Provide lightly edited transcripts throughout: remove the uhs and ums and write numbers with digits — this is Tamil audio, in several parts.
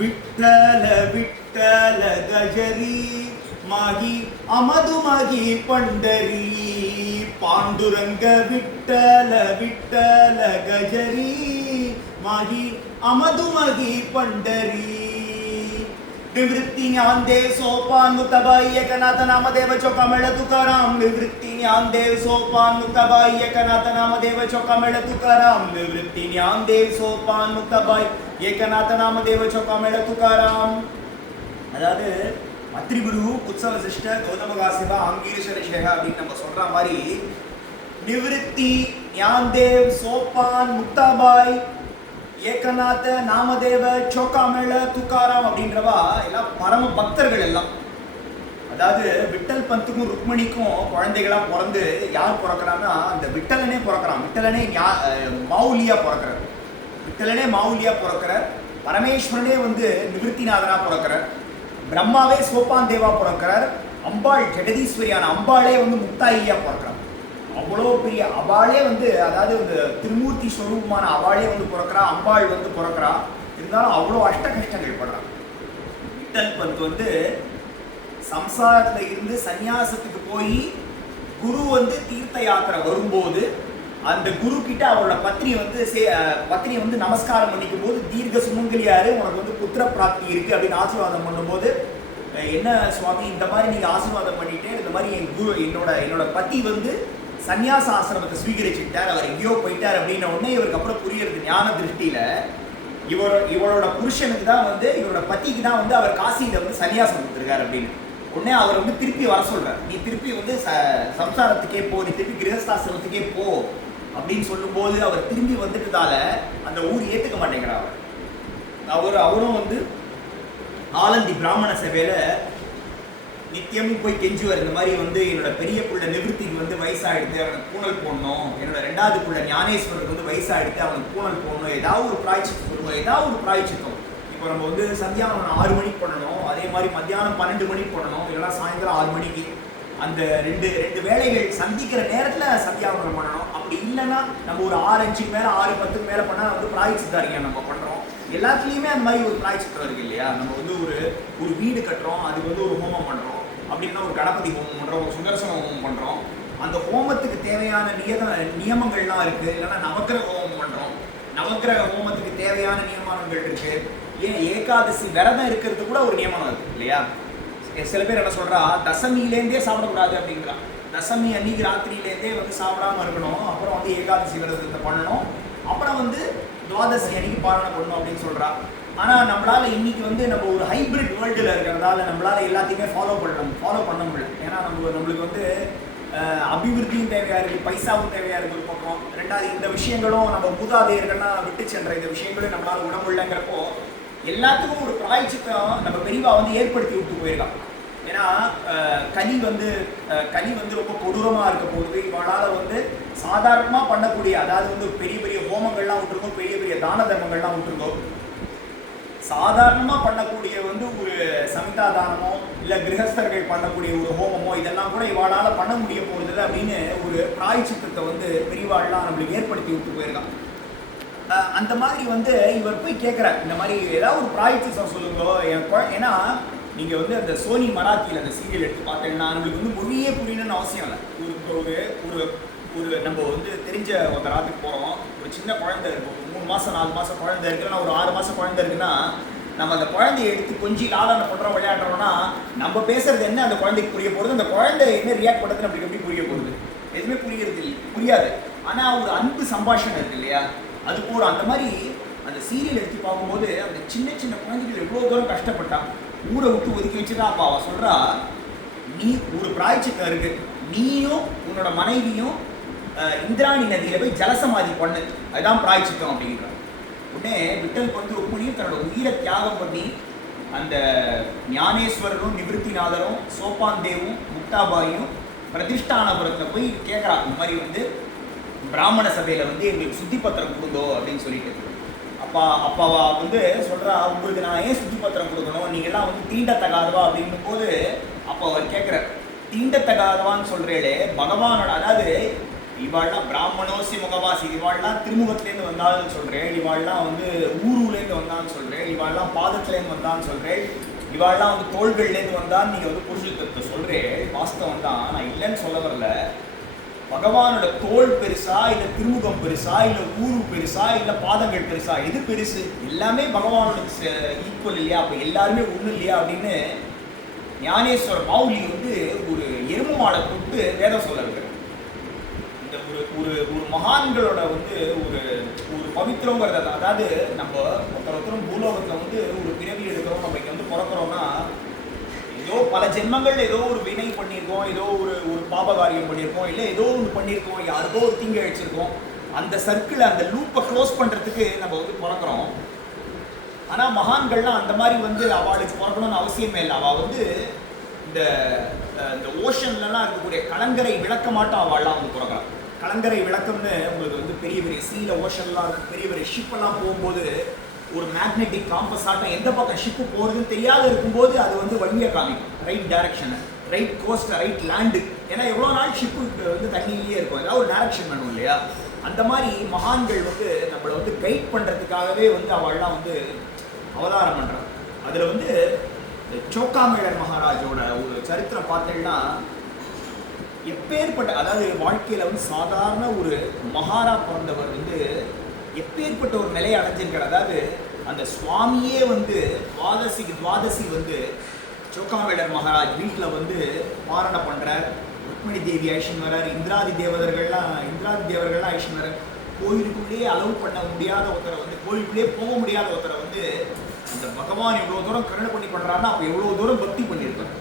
விட்டல விட்டல கஜரி மாகி அமதுமகி பண்டரி பாண்டுரங்க விட்டல விட்டல கஜரி மாகி அமதுமகி பண்டரி निवृत्ती ज्ञानदेव सोपान मुक्ताबाई एकनाथ नामदेव चौकामेळ तुकाराम निवृत्ती ज्ञानदेव सोपान मुक्ताबाई एकनाथ नामदेव चौकामेळ तुकाराम निवृत्ती ज्ञानदेव सोपान मुक्ताबाई एकनाथ नामदेव चौकामेळ तुकाराम அதாவது அத்ரிகுரு உற்சவ சிஷ்ட கௌதம காசிப ஆங்கீரேஸ்வர சேகா அப்படின்னு நம்ம சொல்ற மாதிரி நிவೃತ್ತಿ ஞானதேவ் சோபான் முக்தாபாய் ஏகநாத நாமதேவ சோக்காமேள துக்காராம் அப்படின்றவா எல்லாம் பரம பக்தர்கள் எல்லாம். அதாவது விட்டல் பந்துக்கும் ருக்மணிக்கும் குழந்தைகளா பிறந்து யார் பிறக்கிறான்னா அந்த விட்டலனே பிறக்கிறான். விட்டலனே மாவுலியா பிறக்கிறார். விட்டலனே மாவுலியா பிறக்கிறார். பரமேஸ்வரனே வந்து நிவೃತ್ತಿநாதனா பிறக்கிறார். பிரம்மாவே சோப்பான் தேவா பிறக்கிறார். அம்பாள் ஜெகதீஸ்வரியான அம்பாளே வந்து முக்தாயியா பிறக்கிறார். அவ்வளோ பெரிய அவளே வந்து அதாவது இந்த திருமூர்த்தி ஸ்வரூபமான அவளே வந்து பிறக்கிறா. அம்பாள் வந்து பிறக்கிறா. இருந்தாலும் அவ்வளோ அஷ்ட கஷ்டங்கள் படுறான். விட்டல் பந்த் வந்து சம்சாரத்தில் இருந்து சன்னியாசத்துக்கு போய் குரு வந்து தீர்த்த யாத்திரை வரும்போது அந்த குரு கிட்ட அவரோட பத்னி வந்து நமஸ்காரம் பண்ணிக்கும் போது தீர்க்க சுமங்கலியாரு உனக்கு வந்து புத்திர பிராப்தி இருக்கு அப்படின்னு ஆசீர்வாதம் பண்ணும்போது என்ன சுவாமி இந்த மாதிரி நீங்க ஆசீர்வாதம் பண்ணிட்டு இந்த மாதிரி என்னோட பத்தி வந்து சன்னியாச ஆசிரமத்தை ஸ்வீகரிச்சுட்டார், அவர் எங்கேயோ போயிட்டார் அப்படின்ன உடனே இவருக்கு அப்புறம் புரியுறது ஞான திருஷ்டியில இவரோட புருஷனுக்கு தான் வந்து இவரோட பத்திக்கு தான் வந்து அவர் காசியில வந்து சன்னியாசம் கொடுத்துருக்காரு அப்படின்னு. உடனே அவர் வந்து திருப்பி வர சொல்றார். நீ திருப்பி வந்து சம்சாரத்துக்கே போ, நீ திருப்பி கிரகஸ்தாசிரமத்துக்கே போ அப்படின்னு சொல்லும்போது அவர் திரும்பி வந்துட்டதால அந்த ஊர் ஏத்துக்க மாட்டேங்கிறார். அவரும் வந்து ஆலந்தி பிராமண சபையில நித்தியமும் போய் கெஞ்சுவார். இந்த மாதிரி வந்து என்னோட பெரிய புள்ள நிவೃತ್ತಿக்கு வந்து வயசாகிடுது, அவனுக்கு பூனல் போடணும். என்னோட ரெண்டாவது புள்ள ஞானேஸ்வரருக்கு வந்து வயசாகிடுது, அவனுக்கு பூனல் போடணும். ஏதாவது ஒரு பிராய்ச்சித்தம் சொல்லுவோம், ஏதாவது ஒரு பிராய்ச்சித்தம். இப்போ நம்ம வந்து சந்தியாவனம் 6 மணிக்கு பண்ணணும், அதே மாதிரி மத்தியானம் 12 மணிக்கு பண்ணணும், இல்லைன்னா சாயந்தரம் 6 மணிக்கு. அந்த ரெண்டு வேலைகள் சந்திக்கிற நேரத்தில் சந்தியாவனம் பண்ணணும். அப்படி இல்லைன்னா நம்ம ஒரு 6:05 மேலே 6:10 மேலே பண்ணால் வந்து பிராய்ச்சித்தாரிங்க நம்ம பண்ணுறோம். எல்லாத்துலேயுமே அந்த மாதிரி ஒரு பிராய்ச்சித்தம் இருக்கு இல்லையா? நம்ம வந்து ஒரு வீடு கட்டுறோம், அதுக்கு வந்து ஒரு ஹோமம் பண்ணுறோம். அப்படின்னா ஒரு கணபதி ஹோமம் பண்ணுறோம், ஒரு சுதர்சன ஹோமம் பண்ணுறோம். அந்த ஹோமத்துக்கு தேவையான நியமங்கள்லாம் இருக்குது. இல்லைன்னா நவக்கிரக ஹோமம் பண்ணுறோம், நவக்கிரக ஹோமத்துக்கு தேவையான நியமனங்கள் இருக்குது. ஏன் ஏகாதசி விரதம் இருக்கிறது கூட ஒரு நியமனம் இருக்குது இல்லையா? சில பேர் என்ன சொல்கிறா, தசமியிலேருந்தே சாப்பிடக்கூடாது அப்படிங்கிறா. தசமி அன்னைக்கு ராத்திரியிலேருந்தே வந்து சாப்பிடாமல் இருக்கணும், அப்புறம் வந்து ஏகாதசி விரதத்தை பண்ணணும், அப்புறம் வந்து துவாதசி அன்னைக்கு பாலனை பண்ணணும் அப்படின்னு சொல்கிறா. ஆனால் நம்மளால் இன்னைக்கு வந்து நம்ம ஒரு ஹைப்ரிட் வேர்ல்டில் இருக்கிறதால நம்மளால் எல்லாத்தையுமே ஃபாலோ பண்ண முடியல. ஏன்னா நம்மளுக்கு வந்து அபிவிருத்தியும் தேவையாக இருக்குது, பைசாவும் தேவையாக இருக்குது ஒரு பக்கம். ரெண்டாவது இந்த விஷயங்களும் நம்ம மூதாதையர்கள்லாம் விட்டு சென்ற இந்த விஷயங்களும் நம்மளால் விட முடியலங்கிறப்போ எல்லாத்துக்கும் ஒரு பிராய்ச்சித்தம் நம்ம பெரியவா வந்து ஏற்படுத்தி விட்டு போயிருக்கான். ஏன்னா கலி வந்து ரொம்ப கொடூரமாக இருக்க போகுது. இவளால் வந்து சாதாரணமாக பண்ணக்கூடிய, அதாவது வந்து பெரிய பெரிய ஹோமங்கள்லாம் விட்டுருக்கோம், பெரிய பெரிய தான தர்மங்கள்லாம் விட்டுருக்கோம். சாதாரணமாக பண்ணக்கூடிய வந்து ஒரு சமிதா தானமோ இல்லை கிரகஸ்தர்கள் பண்ணக்கூடிய ஒரு ஹோமமோ இதெல்லாம் கூட இவாளால் பண்ண முடிய போகிறது அப்படின்னு ஒரு பிராய்ச்சித்தத்தை வந்து பெரியவாள்லாம் நம்மளுக்கு ஏற்படுத்தி விட்டு போயிருக்கான். அந்த மாதிரி வந்து இவர் போய் கேட்குறார், இந்த மாதிரி ஏதாவது ஒரு பிராய்ச்சித்தம் சொல்லுங்க. ஏன்னா நீங்கள் வந்து அந்த சோனி மராத்தியில் அந்த சீரியல் எடுத்து பார்த்தீங்கன்னா நம்மளுக்கு வந்து மொழியே புரியணும்னு அவசியம் இல்லை. ஒரு நம்ம வந்து தெரிஞ்ச ஒரு ராத்துக்கு போகிறோம், ஒரு சின்ன குழந்தை இருக்கும், 3 மாதம் 4 மாதம் குழந்தை இருக்குன்னா, ஒரு 6 மாதம் குழந்தை இருக்குன்னா, நம்ம அந்த குழந்தைய எடுத்து கொஞ்சம் லாலனை பண்ணுறோம், விளையாடுறோம்னா நம்ம பேசுறது என்ன அந்த குழந்தைக்கு புரிய போகிறது, அந்த குழந்தை என்ன ரியாக்ட் பண்ணுறது நம்மளுக்கு எப்படி புரிய போகுது? எதுவுமே புரியாது. ஆனால் ஒரு அன்பு சம்பாஷணம் இருக்கு இல்லையா? அது போகிற அந்த மாதிரி அந்த சீரியல் எடுத்து பார்க்கும்போது அந்த சின்ன சின்ன குழந்தைகள் எவ்வளோ தூரம் கஷ்டப்பட்டான். ஊரை விட்டு ஒதுக்கி வச்சுதான் அப்பா அவள் சொல்கிறா, நீ ஒரு பிராய்ச்சித்தம் இருக்கு, நீயும் உன்னோட மனைவியும் இந்திராணி நதியில் போய் ஜலசமாதி பண்ணு, அதுதான் பிராய்ச்சித்தம் அப்படிங்கிறான். உடனே விட்டல் பந்து ருக்மணியும் தன்னோட உயிரை தியாகம் பண்ணி அந்த ஞானேஸ்வரரும் நிவೃತ್ತಿநாதரும் சோப்பான் தேவும் முக்தாபாயும் பிரதிஷ்டானபுரத்தில் போய் கேட்குறான், இந்த மாதிரி வந்து பிராமண சபையில் வந்து எங்களுக்கு சுத்தி பத்திரம் கொடுங்கோ அப்படின்னு சொல்லிட்டு. அப்பாவா வந்து சொல்கிறா, உங்களுக்கு நான் ஏன் சுத்தி பத்திரம் கொடுக்கணும், நீங்கள்லாம் வந்து தீண்டத்தகாதவா அப்படின்னும் போது அப்போ அவர் கேட்குறார், தீண்டத்தகாதவான்னு சொல்கிறேளே பகவானோட, அதாவது இவாள்லாம் பிராமணோசி முகவாசி, இவாள்லாம் திருமுகத்துலேருந்து வந்தாலும் சொல்கிறேன், இவாள்லாம் வந்து ஊருலேருந்து கழுத்துலேருந்து வந்தான்னு சொல்கிறேன், இவாள்லாம் பாதத்துலேருந்து வந்தான்னு சொல்கிறேன், இவாள்லாம் வந்து தோள்கள்லேருந்து வந்தான்னு நீங்கள் வந்து புருஷத்தை சொல்கிறேன். வாஸ்தவம் தான், நான் இல்லைன்னு சொல்ல வரல. பகவானோட தோல் பெருசா, இல்லை திருமுகம் பெருசா, இல்லை ஊரு பெருசா, இல்லை பாதங்கள் பெருசா, எது பெருசு? எல்லாமே பகவானோட ஈக்குவல் இல்லையா? அப்போ எல்லாருமே ஒன்று இல்லையா அப்படின்னு ஞானேஸ்வர மாவுலி வந்து ஒரு எரும மாடை தொட்டு வேதம் சொல்ல இருக்கிறார். இந்த ஒரு ஒரு ஒரு மகான்களோட வந்து ஒரு ஒரு பவித்திரங்கிறத, அதாவது நம்ம ஒருத்தரும் பூலோகத்தில் வந்து ஒரு பிறவி எடுக்கிறோம், நம்ம இங்கே வந்து பிறக்கிறோம்னா ஏதோ பல ஜென்மங்கள் ஏதோ ஒரு வினை பண்ணியிருக்கோம், ஏதோ ஒரு ஒரு பாபகாரியம் பண்ணியிருக்கோம், இல்லை ஏதோ ஒன்று பண்ணியிருக்கோம், யாருக்கோ ஒரு தீங்கு அழிச்சிருக்கோம். அந்த சர்க்கிள், அந்த லூப்பை க்ளோஸ் பண்ணுறதுக்கு நம்ம வந்து பிறக்கிறோம். ஆனால் மகான்கள்லாம் அந்த மாதிரி வந்து அவளுக்கு பிறக்கணும்னு அவசியமே இல்லை. அவள் வந்து இந்த இந்த ஓஷன்லலாம் இருக்கக்கூடிய கலங்கரை விளக்க மாட்டோம், அவள்லாம் வந்து பிறக்கலாம். கலங்கரை விளக்கம்னு உங்களுக்கு வந்து பெரிய பெரிய சீல ஓஷன்லாம் பெரிய பெரிய ஷிப்பெல்லாம் போகும்போது ஒரு மேக்னெட்டிக் காம்பஸ் ஆட்டம் எந்த பக்கம் ஷிப்பு போகிறதுன்னு தெரியாத இருக்கும்போது அது வந்து வழியை காமிக்கும், ரைட் டைரக்ஷனை, ரைட் கோஸ்ட்டை, ரைட் லேண்டு. ஏன்னா எவ்வளோ நாள் ஷிப்பு வந்து தண்ணியிலேயே இருக்கும், ஏதாவது ஒரு டைரக்ஷன் வேணும் இல்லையா? அந்த மாதிரி மகான்கள் வந்து நம்மளை வந்து கைட் பண்ணுறதுக்காகவே வந்து அவள்லாம் வந்து அவதாரம் பண்ணுறாங்க. அதில் வந்து சோக்காமேளர் மகாராஜோட ஒரு சரித்திரம் பார்த்தீங்கன்னா, எப்பேற்பட்ட, அதாவது வாழ்க்கையில் வந்து சாதாரண ஒரு மகாரா பிறந்தவர் வந்து எப்பேற்பட்ட ஒரு நிலையை அடைஞ்சிருக்கார். அதாவது அந்த சுவாமியே வந்து துவாதசி வந்து சோக்காமேளர் மகாராஜ் வீட்டில் வந்து பாரணை பண்ணுறார். ருக்மிணி தேவி ஐஷன் வரார், இந்திராதி தேவர்கள்லாம் ஐஷன் வரார். கோயிலுக்குள்ளேயே அலோவ் பண்ண முடியாத ஒருத்தரை வந்து, கோயிலுக்குள்ளேயே போக முடியாத ஒருத்தரை வந்து அந்த பகவான் எவ்வளோ தூரம் கருணை பண்ணி பண்ணுறாருன்னா அப்போ எவ்வளோ தூரம் பக்தி பண்ணியிருக்காரு.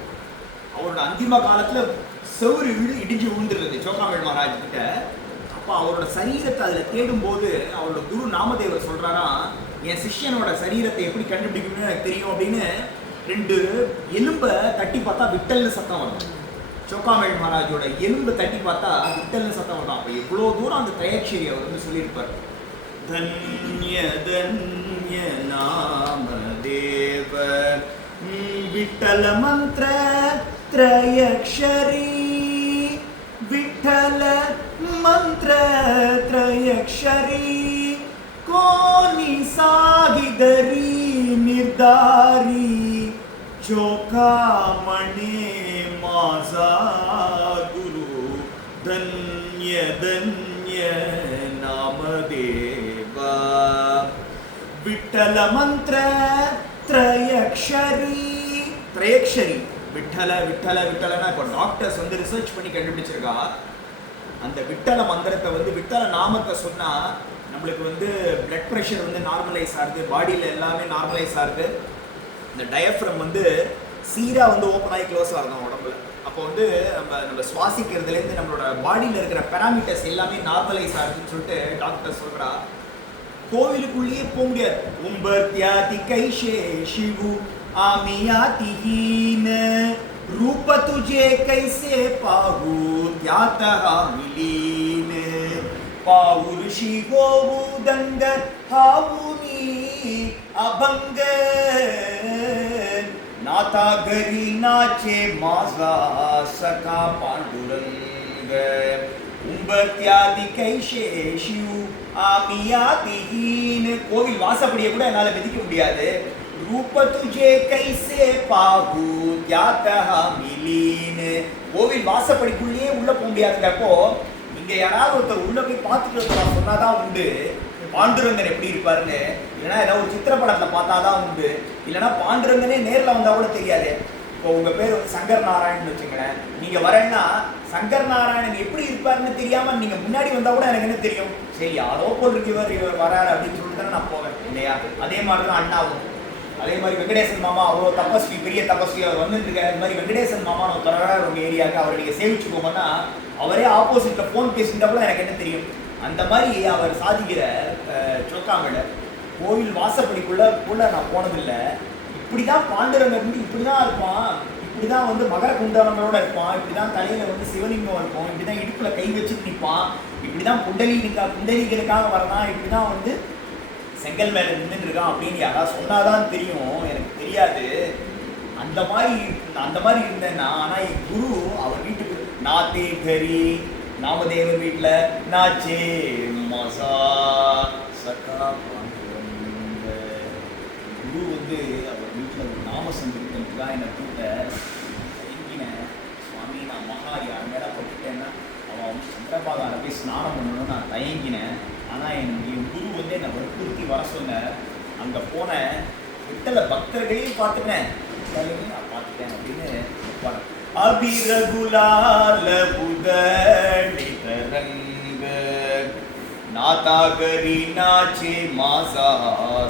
அவரோட அந்திம காலத்தில் செவ்வறு இடிஞ்சு விழுந்துருது சோக்காமேளர் மகாராஜ் கிட்ட. அப்போ அவரோட சரீரத்தை அதில் தேடும்போது அவரோட குரு நாமதேவர் சொல்கிறாரா, என் சிஷ்யனோட சரீரத்தை எப்படி கண்டுபிடிக்கணும்னு எனக்கு தெரியும் அப்படின்னு 2 எலும்பை தட்டி பார்த்தா விட்டல்னு சத்தம் வரும். சோக்காமேளர் மகாராஜோட எலும்பை தட்டி பார்த்தா விட்டல்னு சத்தம் வரும். அப்போ எவ்வளோ தூரம் அந்த திரையக்ஷரி அவர் வந்து சொல்லியிருப்பார். தன்ய தன்ய நாமதேவ விட்டல மந்திர த்ரயக்ஷரி, விட்டல मंत्र त्रयक्षरी, कोनी सागिदरी निर्धारी, चोकामणे माझा गुरु, धन्य धन्य नामदेवा. विठ्ठल मंत्र त्रयक्षरी, त्रयक्षरी விட்டல விட்டல விட்டலன்னா இப்போ டாக்டர்ஸ் வந்து ரிசர்ச் பண்ணி கண்டுபிடிச்சிருக்கா. அந்த விட்டல மந்திரத்தை வந்து விட்டல நாமத்தை சொன்னால் நம்மளுக்கு வந்து பிளட் ப்ரெஷர் வந்து நார்மலைஸ் ஆகுது, பாடியில் எல்லாமே நார்மலைஸ் ஆகுது. இந்த டயஃப்ரம் வந்து சீராக வந்து ஓப்பன் ஆகி க்ளோஸ் ஆகும் உடம்புல. அப்போ வந்து நம்ம சுவாசிக்கிறதுலேருந்து நம்மளோட பாடியில் இருக்கிற பேராமீட்டர்ஸ் எல்லாமே நார்மலைஸ் ஆகுதுன்னு சொல்லிட்டு டாக்டர் சொல்கிறா. கோவிலுக்குள்ளேயே போக முடியாது. உம்பர்த்யாதி கைஷே शिवु आमियातिहीन, रूप तुझे कैसे पाहू त्यातः मिलीन, पाहू ऋषि गोवू दंग हावुनी अभंग, नाता घरी नाचे माझा सखा पांडुरंग, उंबत्यादि कैशे शिव आमियातिहीन. கோவில் வாசப்படியை கூட என்னால் மிதிக்க முடியாது. रूप तुझे कैसे पाहू त्यातः मिलीन, கோவில் வாசப்படிக்குள்ளேயே உள்ள போக முடியாதுங்கப்போ இங்க யாராவது ஒருத்தர் உள்ள போய் பார்த்துட்டு சொன்னாதான் உண்டு பாண்டுரங்கன் எப்படி இருப்பாருன்னு. இல்லைன்னா ஏதாவது ஒரு சித்திரப்படத்தை பார்த்தாதான் உண்டு. இல்லைன்னா பாண்டுரங்கனே நேரில் வந்தால் கூட தெரியாது. இப்போ உங்கள் பேர் வந்து சங்கர் நாராயணன் வச்சுங்களேன், நீங்கள் வரேன்னா சங்கர் நாராயணன் எப்படி இருப்பாருன்னு தெரியாமல் நீங்கள் முன்னாடி வந்தால் கூட எனக்கு என்ன தெரியும்? சரி யாரோ போல் இவர் வராரு அப்படின்னு சொல்லிட்டு தானே நான் போவேன் இல்லையா? அதே மாதிரி தான் அண்ணாவும். அதே மாதிரி வெங்கடேசன் மாமா அவ்வளோ தபஸ்வி, பெரிய தபஸ்வி, அவர் வந்துட்டு இருக்காரு. அது மாதிரி வெங்கடேசன் மாமா நான் தொடராக உங்கள் ஏரியாவுக்கு அவரை நீங்கள் சேவிச்சுக்கோங்கன்னா அவரே ஆப்போசிட்டில் ஃபோன் பேசிட்டா கூட எனக்கு என்ன தெரியும்? அந்த மாதிரி அவர் சாதிக்கிற சோக்காமேளர் கோவில் வாசப்படிக்குள்ள நான் போனதில்லை. இப்படி தான் பாண்டுரங்கர் வந்து இப்படி தான் இருப்பான், இப்படி தான் வந்து மகர குண்டலங்களோட இருப்பான், இப்படி தான் தலையில் வந்து சிவலிங்கம் இருக்கும், இப்படி தான் இடுப்பில் கை வச்சுட்டு நிற்பான், இப்படி தான் குண்டலிகளுக்காக வரதான், இப்படி தான் வந்து செங்கல் மேலே நின்றுட்டு இருக்கான் அப்படின்னு யாராவது சொன்னாதான் தெரியும். எனக்கு தெரியாது. அந்த மாதிரி இருந்தேன்னா. ஆனால் என் குரு அவர் வீட்டுக்கு நாத்தே கரி நாமதேவர் வீட்டில் நாச்சே மசா சகா பாண்டுரங்க குரு வந்து அவர் வீட்டில் ஒரு நாம சங்கீர்த்தனத்துக்காக என்னை கூட்ட தயங்கினேன். சுவாமி நான் மகா யார் மேலே போட்டுட்டேன்னா அவன் வந்து சந்திரபாகால போய் ஸ்நானம் பண்ணணும்னு நான் தயங்கினேன். ஆனால் என் குரு வந்து என்னை வற்புறுத்தி வர சொன்னார். அங்கே போனேன், விட்டல பக்தர்களையும் பார்த்துட்டேன், நான் பார்த்துட்டேன் அப்படின்னு இருப்பார். அபிரகுலால புதரங்க नाता करी नाचे मासा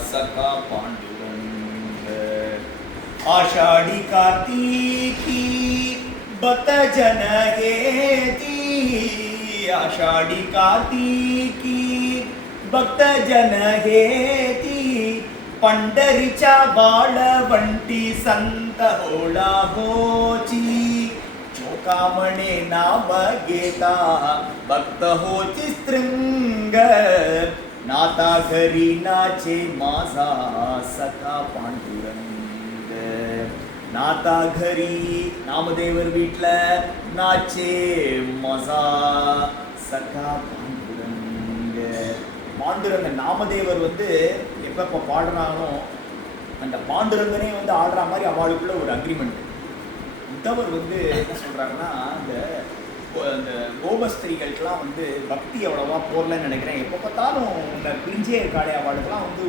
सखा पांडुरंग आषाढ़ी कार्तिकी बत जन हेती आषाढ़ी कार्तिकी भक्त जन हेती पंढरीच्या बाळवंटी संत होला होची कामणे नाम घेता भक्त होची स्त्रिंग नाता घरी नाचे माझा सखा पांडुरंग नाता घरी नामदेवर வீட்ல नाचे माझा सखा पांडुरंग. பாண்டுரங்க நாமதேவர் வந்து எப்போ பாடுறானோ அந்த பாண்டுரங்கனே வந்து ஆடுற மாதிரி அவளுக்குள்ள ஒரு அக்ரிமெண்ட். உத்தவர் வந்து என்ன சொல்கிறாங்கன்னா, அந்த கோபஸ்திரிகளுக்கெல்லாம் வந்து பக்தி அவ்வளோவா போடலன்னு நினைக்கிறேன். எப்போ பார்த்தாலும் இந்த பிரிஞ்சே இருக்காளே அவளுக்கெல்லாம் வந்து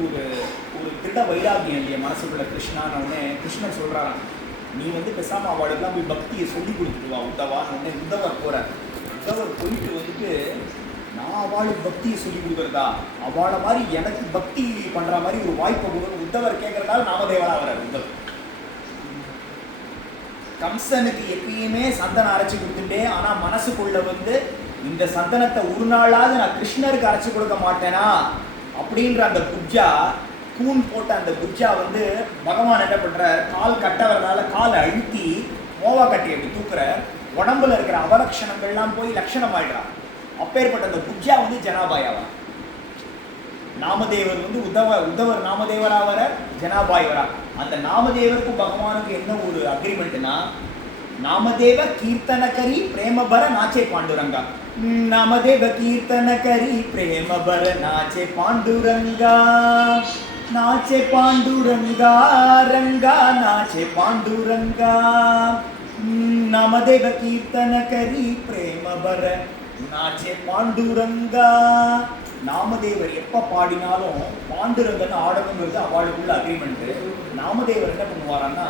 ஒரு திருட வைராகியம் இல்லையா மனசுக்குள்ள கிருஷ்ணான்னு கிருஷ்ணன் சொல்கிறாராம், நீ வந்து பேசாமல் அவளுக்கெல்லாம் போய் பக்தியை சொல்லி கொடுத்துட்டு வா உத்தவான்னு உத்தவர் போகிறார். உத்தவர் போயிட்டு வந்துட்டு, நான் அவளுக்கு பக்தியை சொல்லி கொடுக்குறதா, அவளை மாதிரி எனக்கு பக்தி பண்ணுற மாதிரி ஒரு வாய்ப்பை கொடுக்கணும் உத்தவர் கேட்குறதால நாமதேவராக வரார் உத்தவர். கம்சனுக்கு எப்பயுமே சந்தனம் அரைச்சி கொடுத்துட்டே, ஆனால் மனசுக்குள்ள வந்து இந்த சந்தனத்தை ஒரு நாளாவது நான் கிருஷ்ணருக்கு அரைச்சி கொடுக்க மாட்டேனா அப்படின்ற அந்த குஜ்ஜா, கூன் போட்ட அந்த குஜ்ஜா வந்து பகவான் என்ன பண்ற, கால் கட்டவரனால காலை அழுத்தி மோவா கட்டி அப்படி தூக்குற, உடம்புல இருக்கிற அவலட்சணங்கள்லாம் போய் லட்சணம் ஆயிடுறான். அப்பேற்பட்ட அந்த குஜ்ஜா வந்து ஜனாபாயாவா. நாமதேவர் வந்து உத்தவர் நாமதேவரா வர, ஜனாபாய் வரா. அந்த நாமதேவருக்கும் பகவானுக்கு என்ன ஒரு அக்ரிமெண்ட்னா, நாமதேவ கீர்த்தனகரி பிரேமபர நாச்சே பாண்டுரங்கா. நாமதேவ கீர்த்தனகரி பிரேமபர நாச்சே பாண்டுரங்கா. நாச்சே பாண்டுரங்கா ரங்கா நாச்சே பாண்டுரங்கா. நாமதேவ கீர்த்தனகரி பிரேமபர நாச்சே பாண்டுரங்கா. நாமதேவர் எப்போ பாடினாலும் பாண்டுரங்கன்னு ஆடணுங்கிறது அவளுக்குள்ள அக்ரிமெண்ட்டு. நாமதேவர் என்ன பண்ணுவாரான்னா,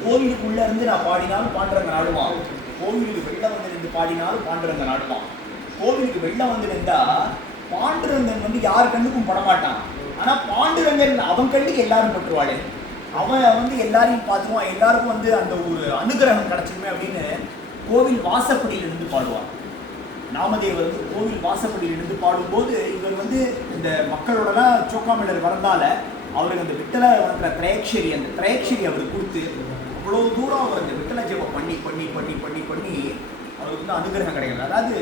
கோவிலுக்குள்ளே இருந்து நான் பாடினாலும் பாண்டுரங்கன் ஆடுவான், கோவிலுக்கு வெளில வந்து நின்று பாடினாலும் பாண்டுரங்கன் ஆடுவான். கோவிலுக்கு வெளில வந்து நின்றா பாண்டுரங்கன் வந்து யார் கண்ணுக்கும் படமாட்டான், ஆனால் பாண்டுரங்கன் அவன் கண்ணுக்கு எல்லாரும் பட்டுருவாளே, அவன் வந்து எல்லாரையும் பார்த்துருவான், எல்லாருக்கும் வந்து அந்த ஒரு அனுகிரகம் கிடச்சிருமே அப்படின்னு கோவில் வாசப்படியிலிருந்து பாடுவான். நாமதேவர் வந்து கோவில் வாசப்படியிலிருந்து பாடும்போது இவர் வந்து இந்த மக்களோடலாம் சோக்காமலர் வரந்தால அவருக்கு அந்த விட்டலை வந்த திரையக்ஷரி, அந்த திரையக்ஷரி அவருக்கு கொடுத்து அவ்வளோ தூரம் அவர் அந்த விட்டலை ஜெபம் பண்ணி பண்ணி பண்ணி பண்ணி பண்ணி அவருக்கு வந்து அனுகிரகம் கிடைக்கல. அதாவது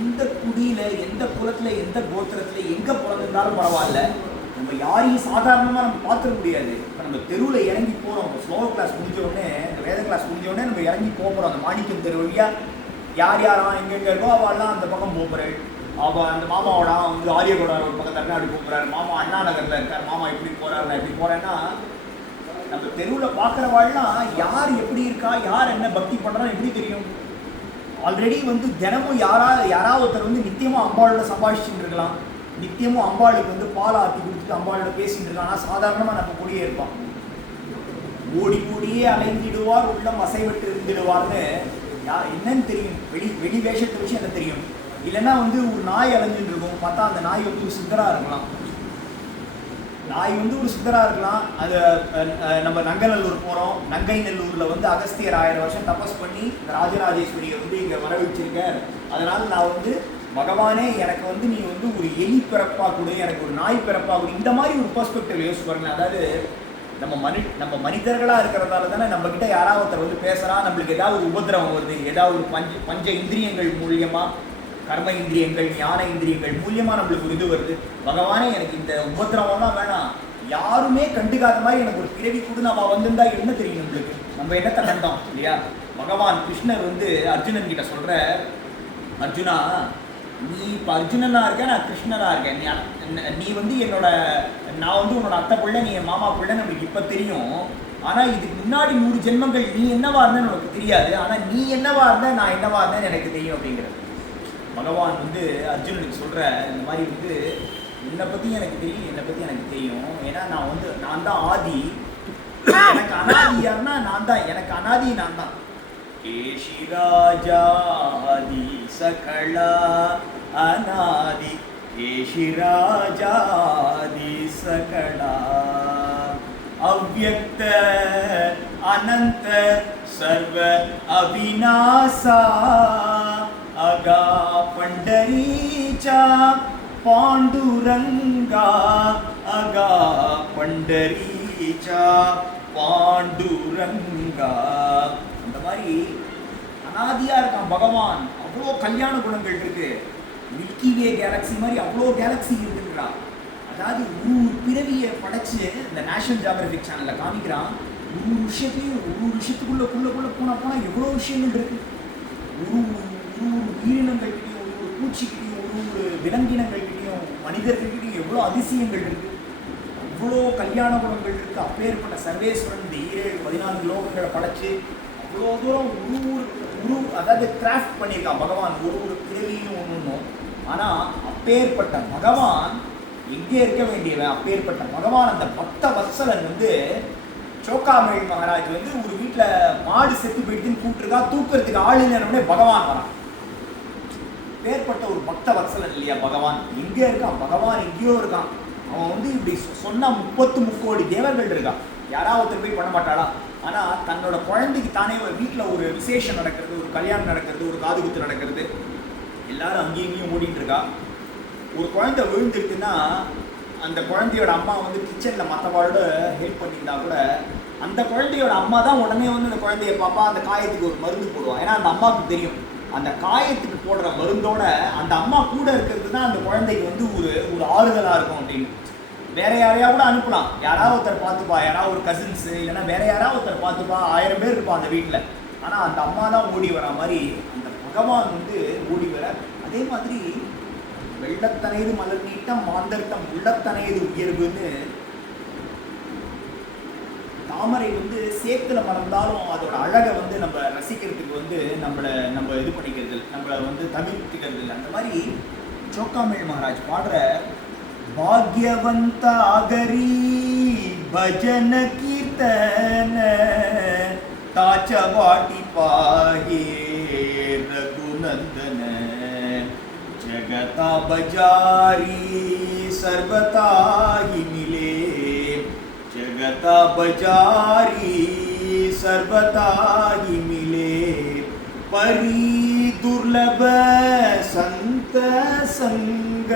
எந்த குடியில், எந்த குலத்தில், எந்த கோத்திரத்தில் எங்கே பிறந்திருந்தாலும் பரவாயில்ல, நம்ம யாரையும் சாதாரணமாக நம்ம பார்த்துட முடியாது. இப்போ நம்ம தெருவில் இறங்கி போகிறோம், இப்போ ஸ்லோக கிளாஸ் முடிஞ்சோடனே, இந்த வேத கிளாஸ் முடிஞ்சோடனே நம்ம இறங்கி போகிறோம் அந்த மாணிக்கம் தெரு வழியாக. யார் யாரெல்லாம் எங்கெங்கே இருக்கோ அவெல்லாம் அந்த பக்கம் போகிறாள். அவள் அந்த மாமாவோட வந்து ஆரியகோட ஒரு பக்கம் தமிழ்நாடு போகிறாரு, மாமா அண்ணா நகரில் இருக்கார், மாமா எப்படி போகிறாரு, நான் எப்படி போகிறேன்னா, நம்ம தெருவில் பார்க்குறவாள்லாம் யார் எப்படி இருக்கா, யார் என்ன பக்தி பண்ணுறான்னு எப்படி தெரியும்? ஆல்ரெடி வந்து தினமும் யாராவது ஒருத்தர் வந்து நித்தியமாக அம்பாளோட சம்பாதிச்சுட்டு இருக்கலாம், நித்தியமும் அம்பாளுக்கு வந்து பால் ஆற்றி கொடுத்துட்டு அம்பாளோட பேசிட்டு இருக்கலாம். ஆனால் சாதாரணமாக நம்ம கூடயே இருப்பான். ஓடி ஓடியே அலைந்திடுவார், உள்ளம் அசைவற்று இருந்துடுவார்னு என்னன்னு தெரியும்? வெளி வேஷத்தை வச்சு என்ன தெரியும்? இல்லைன்னா வந்து ஒரு நாய் அலைஞ்சிட்டு இருக்கும், பார்த்தா அந்த நாய் வந்து ஒரு சித்தராக இருக்கலாம், நாய் வந்து ஒரு சித்தராக இருக்கலாம். அது நம்ம நங்கநல்லூர் போகிறோம், நங்கை நல்லூரில் வந்து அகஸ்தியர் 1000 வருஷம் தபஸ் பண்ணி இந்த ராஜராஜேஸ்வரியை வந்து இங்கே வர வச்சிருக்கேன், அதனால் நான் வந்து பகவானே எனக்கு வந்து நீ வந்து ஒரு எலி பிறப்பா கொடு, எனக்கு ஒரு நாய் பிறப்பா கொடு, இந்த மாதிரி ஒரு பெர்ஸ்பெக்டிவ் யோசிச்சு பாருங்க. அதாவது நம்ம மனிதர்களாக இருக்கிறதால தானே நம்மக்கிட்ட யாராவது ஒருத்தர் வந்து பேசுகிறா, நம்மளுக்கு ஏதாவது ஒரு உபதிரவம் வருது, ஏதாவது ஒரு பஞ்ச இந்திரியங்கள் மூலியமாக, கர்ம இந்திரியங்கள், ஞான இந்திரியங்கள் மூலியமாக நம்மளுக்கு ஒரு இது வருது. பகவானே எனக்கு இந்த உபதிரவம்லாம் வேணாம், யாருமே கண்டுக்காத மாதிரி எனக்கு ஒரு பிறவி கூட நம்ம வந்திருந்தா என்ன தெரியும் நம்மளுக்கு, நம்ம என்னத்தை கண்டோம் இல்லையா? பகவான் கிருஷ்ணர் வந்து அர்ஜுனன் கிட்ட சொல்கிற, அர்ஜுனா நீ இப்போ அர்ஜுனனாக இருக்க, நான் கிருஷ்ணனாக இருக்கேன். நீ வந்து நான் வந்து உன்னோட அத்தை பிள்ளை, நீ என் மாமா பிள்ளை, நம்மளுக்கு இப்போ தெரியும். ஆனால் இதுக்கு முன்னாடி 100 ஜென்மங்கள் நீ என்னவா இருந்தேன்னு உனக்கு தெரியாது. ஆனால் நீ என்னவா இருந்த, நான் என்னவா இருந்தேன்னு எனக்கு தெரியும் அப்படிங்கிறது பகவான் வந்து அர்ஜுனனுக்கு சொல்கிற. இந்த மாதிரி வந்து என்னை பற்றி எனக்கு தெரியும், என்னை பற்றி எனக்கு தெரியும். ஏன்னா நான் தான் ஆதி. எனக்கு அனாதி யாருன்னா நான் தான், எனக்கு அனாதி நான் தான். கேஷிராஜாதி சகலா அநாதி, கேஷிராஜாதி சகலா அவ்யக்த அனந்த சர்வ அவிநாசா அகா பண்டரீச்சா பாண்டுரங்கா அகா பண்டரீச்சா பாண்டுரங்கா. அந்த மாதிரி அனாதியா இருக்கான் பகவான். அவ்வளோ கல்யாண குணங்கள் இருக்கு. மில்கி வே கேலக்ஸி மாதிரி அவ்வளோ கேலக்ஸி இருக்குங்கிறான். அதாவது ஒரு பிறவியை படைச்சு இந்த நேஷனல் ஜியோகிராஃபிக் சேனலில் காமிக்கிறான். ஒரு விஷயத்தையும் ஒரு விஷயத்துக்குள்ள போனால் எவ்வளோ விஷயங்கள் இருக்கு. ஒரு உயிரினங்கள்கிட்டையும், ஒரு பூச்சிக்கிட்டையும், ஒரு விலங்கினங்கள்கிட்டையும், மனிதர்கள்கிட்டையும் எவ்வளோ அதிசயங்கள் இருக்கு. அவ்வளோ கல்யாண குணங்கள் இருக்கு. அப்பேற்பட்ட சர்வேஸ்வரன் இந்த 14 லோகங்களை படைச்சு அவ்வளோ தூரம் அதாவது கிராஃப்ட் பண்ணியிருக்கான் பகவான். ஒரு பிறவியும் ஒன்றும். ஆனால் அப்பேற்பட்ட பகவான் எங்கே இருக்க வேண்டியவன்? அப்பேற்பட்ட பகவான் அந்த பக்த வத்சலன் வந்து சோக்காமேல் மகாராஜ் வந்து ஒரு வீட்டில் மாடு செத்து போயிட்டுன்னு கூப்பிட்டுருக்கா. தூக்குறதுக்கு ஆள் இல்லைன்னு பகவான் வரான். பேர்பட்ட ஒரு பக்த வத்சலன் இல்லையா பகவான்? எங்கே இருக்கான்? பகவான் எங்கேயோ இருக்கான். அவன் வந்து இப்படி சொன்னா 33 கோடி தேவர்கள் இருக்கான். யாராவது ஒருத்தர் போய் பண்ண மாட்டாளா? ஆனால் தன்னோட குழந்தைக்கு தானே ஒரு வீட்டில் ஒரு விசேஷம் நடக்கிறது, ஒரு கல்யாணம் நடக்கிறது, ஒரு காது குத்து நடக்கிறது, எல்லாரும் அங்கேயும் இங்கேயும் ஓடிட்டு இருக்கா. ஒரு குழந்தை விழுந்துருக்குன்னா அந்த குழந்தையோட அம்மா வந்து கிச்சனில் மற்றவாளோட ஹெல்ப் பண்ணியிருந்தா கூட அந்த குழந்தையோட அம்மா தான் உடனே வந்து அந்த குழந்தைய பாப்பா அந்த காயத்துக்கு ஒரு மருந்து போடுவான். ஏன்னா அந்த அம்மாவுக்கு தெரியும் அந்த காயத்துக்கு போடுற மருந்தோட அந்த அம்மா கூட இருக்கிறது தான் அந்த குழந்தைக்கு வந்து ஒரு ஆறுதலாக இருக்கும் அப்படின்னு. வேற யாரையா கூட அனுப்பலாம், யாராவது ஒருத்தர் பார்த்துப்பா, யாராவது ஒரு கசின்ஸு இல்லைன்னா வேற யாராவது ஒருத்தர் பார்த்துப்பா, 1000 பேர் இருப்பான் அந்த வீட்டில். ஆனால் அந்த அம்மா தான் ஓடி வர மாதிரி அந்த பகவான் வந்து ஓடி வர. அதே மாதிரி வெள்ளத்தனைது மலர் நீட்டம் மாந்தர்த்தம் உள்ளத்தனைது உயர்வுன்னு தாமரை வந்து சேத்துல மறந்தாலும் அதோட அழகை வந்து நம்ம ரசிக்கிறதுக்கு வந்து நம்ம இது பண்ணிக்கிறது, நம்மளை வந்து தவிர்த்துக்கிறது இல்லை. அந்த மாதிரி சோக்காமேல் மகாராஜ் பாடுற பாக்யவந்தாகரி பஜன கீர்த்தன தாச்ச வாட்டி பாகே ரகுநந்தன जगता बजारी सर्वता ही मिले, जगता बजारी सर्वता ही मिले, परी दुर्लभ संत संग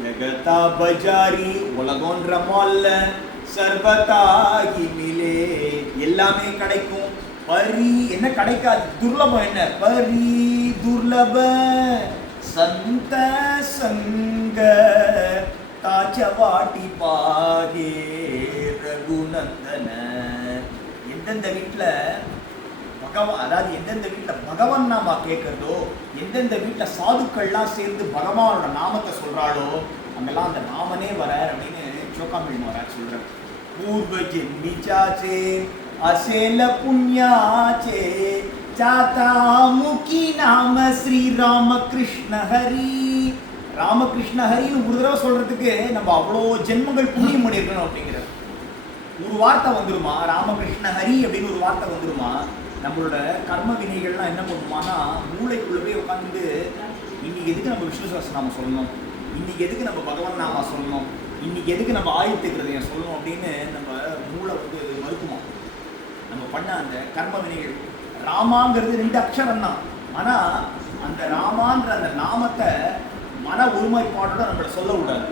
जगता बजारी உலகோன்ற மால்ல सर्वता ही मिले. எல்லாமே கிடைக்கும். பரி என்ன கிடைக்காது? துர்லபம் என்ன? பரி துர்லப சந்த சங்க தாச்சவாட்டி பாகே ரகுநந்தன. எந்தெந்த வீட்டில் பகவான், அதாவது எந்தெந்த வீட்டில் பகவான் நாம கேட்கறதோ, எந்தெந்த வீட்டில் சாதுக்கள்லாம் சேர்ந்து பகவானோட நாமத்தை சொல்றாளோ அங்கெல்லாம் அந்த நாமனே வர அப்படின்னு சோக்காமேல் மகாராஜ் சொல்றார். பூர்வ ஜென்மிச்சாச்சே असेल पुण्याचे जाता मुखी नाम श्री रामकृष्ण हरि. ராமகிருஷ்ண ஹரின்னு ஒரு தடவை சொல்றதுக்கு நம்ம அவ்வளோ ஜென்மங்கள் புண்ணியம் பண்ணியிருக்கணும் அப்படிங்கிற ஒரு வார்த்தை வந்துருமா? ராமகிருஷ்ண ஹரி அப்படின்னு ஒரு வார்த்தை வந்துருமா? நம்மளோட கர்ம வினைகள்லாம் என்ன பண்ணுமானா மூளைக்குள்ள போய் உட்காந்து இன்னைக்கு எதுக்கு நம்ம விஷ்ணு சஹஸ்ரநாமம் சொல்லணும், இன்னைக்கு எதுக்கு நம்ம பகவான் நாமா சொல்லணும், இன்னைக்கு எதுக்கு நம்ம ஆயுத்துக்கிறதைய சொல்லணும் அப்படின்னு நம்ம மூளை வந்து மறுக்குமா? நம்ம பண்ண அந்த கர்ம வினைகள். ராமாங்கிறது 2 அக்ஷரம் தான். ஆனால் அந்த ராமான்ற அந்த நாமத்தை மன ஒருமைப்பாட்டோட நம்மளை சொல்ல விடாது.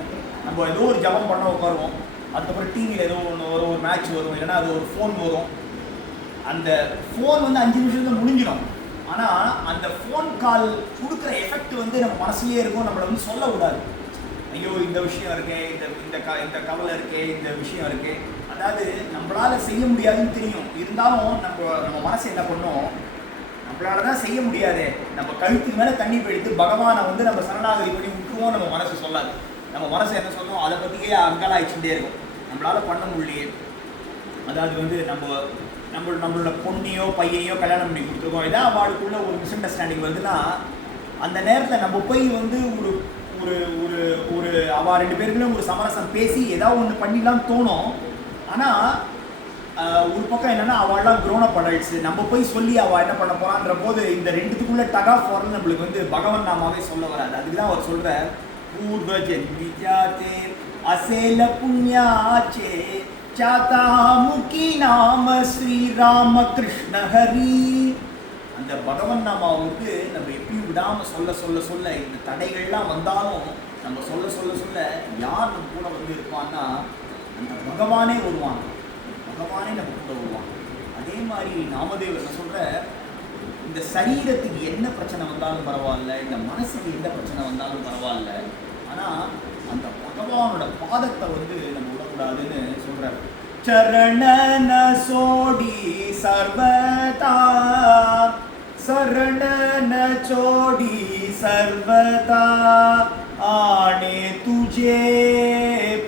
நம்ம ஏதோ ஒரு ஜபம் பண்ண உட்காருவோம், அதுக்கப்புறம் டிவியில் ஏதோ ஒரு மேட்ச் வரும், இல்லைன்னா அது ஒரு ஃபோன் வரும். அந்த ஃபோன் வந்து 5 நிமிஷத்துல முடிஞ்சிடும். ஆனால் அந்த ஃபோன் கால் கொடுக்குற எஃபெக்ட் வந்து நம்ம மனசுலேயே இருக்கும். நம்மளை வந்து சொல்ல விடாது. ஐயோ இந்த விஷயம் இருக்கே, இந்த கவலை இருக்கே, இந்த விஷயம் இருக்கே. அதாவது நம்மளால செய்ய முடியாதுன்னு தெரியும். இருந்தாலும் நம்ம மனசு என்ன பண்ணும், நம்மளால தான் செய்ய முடியாது. நம்ம கழுத்துக்கு மேலே தண்ணி போயிடுத்து பகவானை வந்து நம்ம சரணாகதி பண்ணி விட்டுருவோம் நம்ம மனசு சொல்லாது. நம்ம மனசு என்ன சொல்லுவோம், அதை பற்றியே அங்கலாய்ச்சுட்டே இருக்கும். நம்மளால பண்ண முடியலையே. அதாவது வந்து நம்மளோட பொண்ணையோ பையனையோ கல்யாணம் பண்ணி கொடுத்துருக்கோம், ஏதாவது அவளுக்குள்ள ஒரு மிஸ் அண்டர்ஸ்டாண்டிங் வருதுன்னா அந்த நேரத்தில் நம்ம போய் வந்து ஒரு ஒரு ஒரு ஒரு அவள் 2 பேருக்குள்ள ஒரு சமரசம் பேசி ஏதாவது ஒன்று பண்ணிடலாம் தோணும். ஆனால் ஒரு பக்கம் என்னன்னா அவள்லாம் க்ரோனப் அடல்ட்ஸ், நம்ம போய் சொல்லி அவள் என்ன பண்ண போறான்ற போது இந்த ரெண்டுத்துக்குள்ள டக் ஆஃப் வரது நம்மளுக்கு வந்து பகவன் நாமாவே சொல்ல வராது. அதுக்கு தான் அவர் சொல்ற பூர்வ ஜென்மிஜாதே அசேல புண்ணியாச்சே சாதா முகி நாம ஸ்ரீராம கிருஷ்ண ஹரி. அந்த பகவன் நாமாவுக்கு நம்ம எப்பயும் விடாம சொல்ல சொல்ல சொல்ல இந்த தடைகள்லாம் வந்தாலும் நம்ம சொல்ல சொல்ல சொல்ல யார் நம்ம கூட வந்து இருப்பான்னா அந்த பகவானே வருவாங்க. பகவானே நம்ம கூட வருவாங்க. அதே மாதிரி நாமதேவர் சொல்ற இந்த சரீரத்துக்கு என்ன பிரச்சனை வந்தாலும் பரவாயில்ல, இந்த மனசுக்கு எந்த பிரச்சனை வந்தாலும் பரவாயில்ல, ஆனால் அந்த பகவானோட பாதத்தை வந்து நம்ம விடக்கூடாதுன்னு சொல்றாரு. சரணன சோடி சர்வதா சரணன சோடி சர்வதா ஆனே துஜே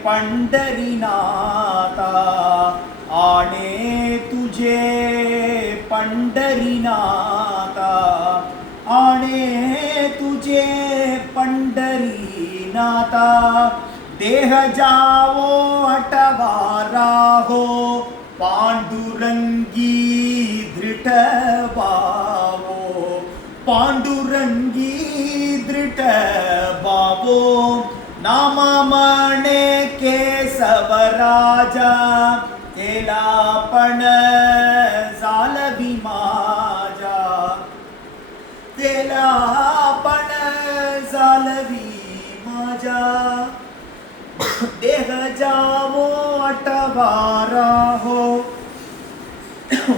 பண்டரிநாதா आणे तुझे पंढरीनाथा आणे तुझे पंढरीनाथा देह जावो अटवारा हो पांडुरंगी धृत भावो पांडुरंगी धृत भावो नाम मणे केशवराजा तेलापण जालवी माझा तेलापण जालवी माझा देह जावो अटवारा हो.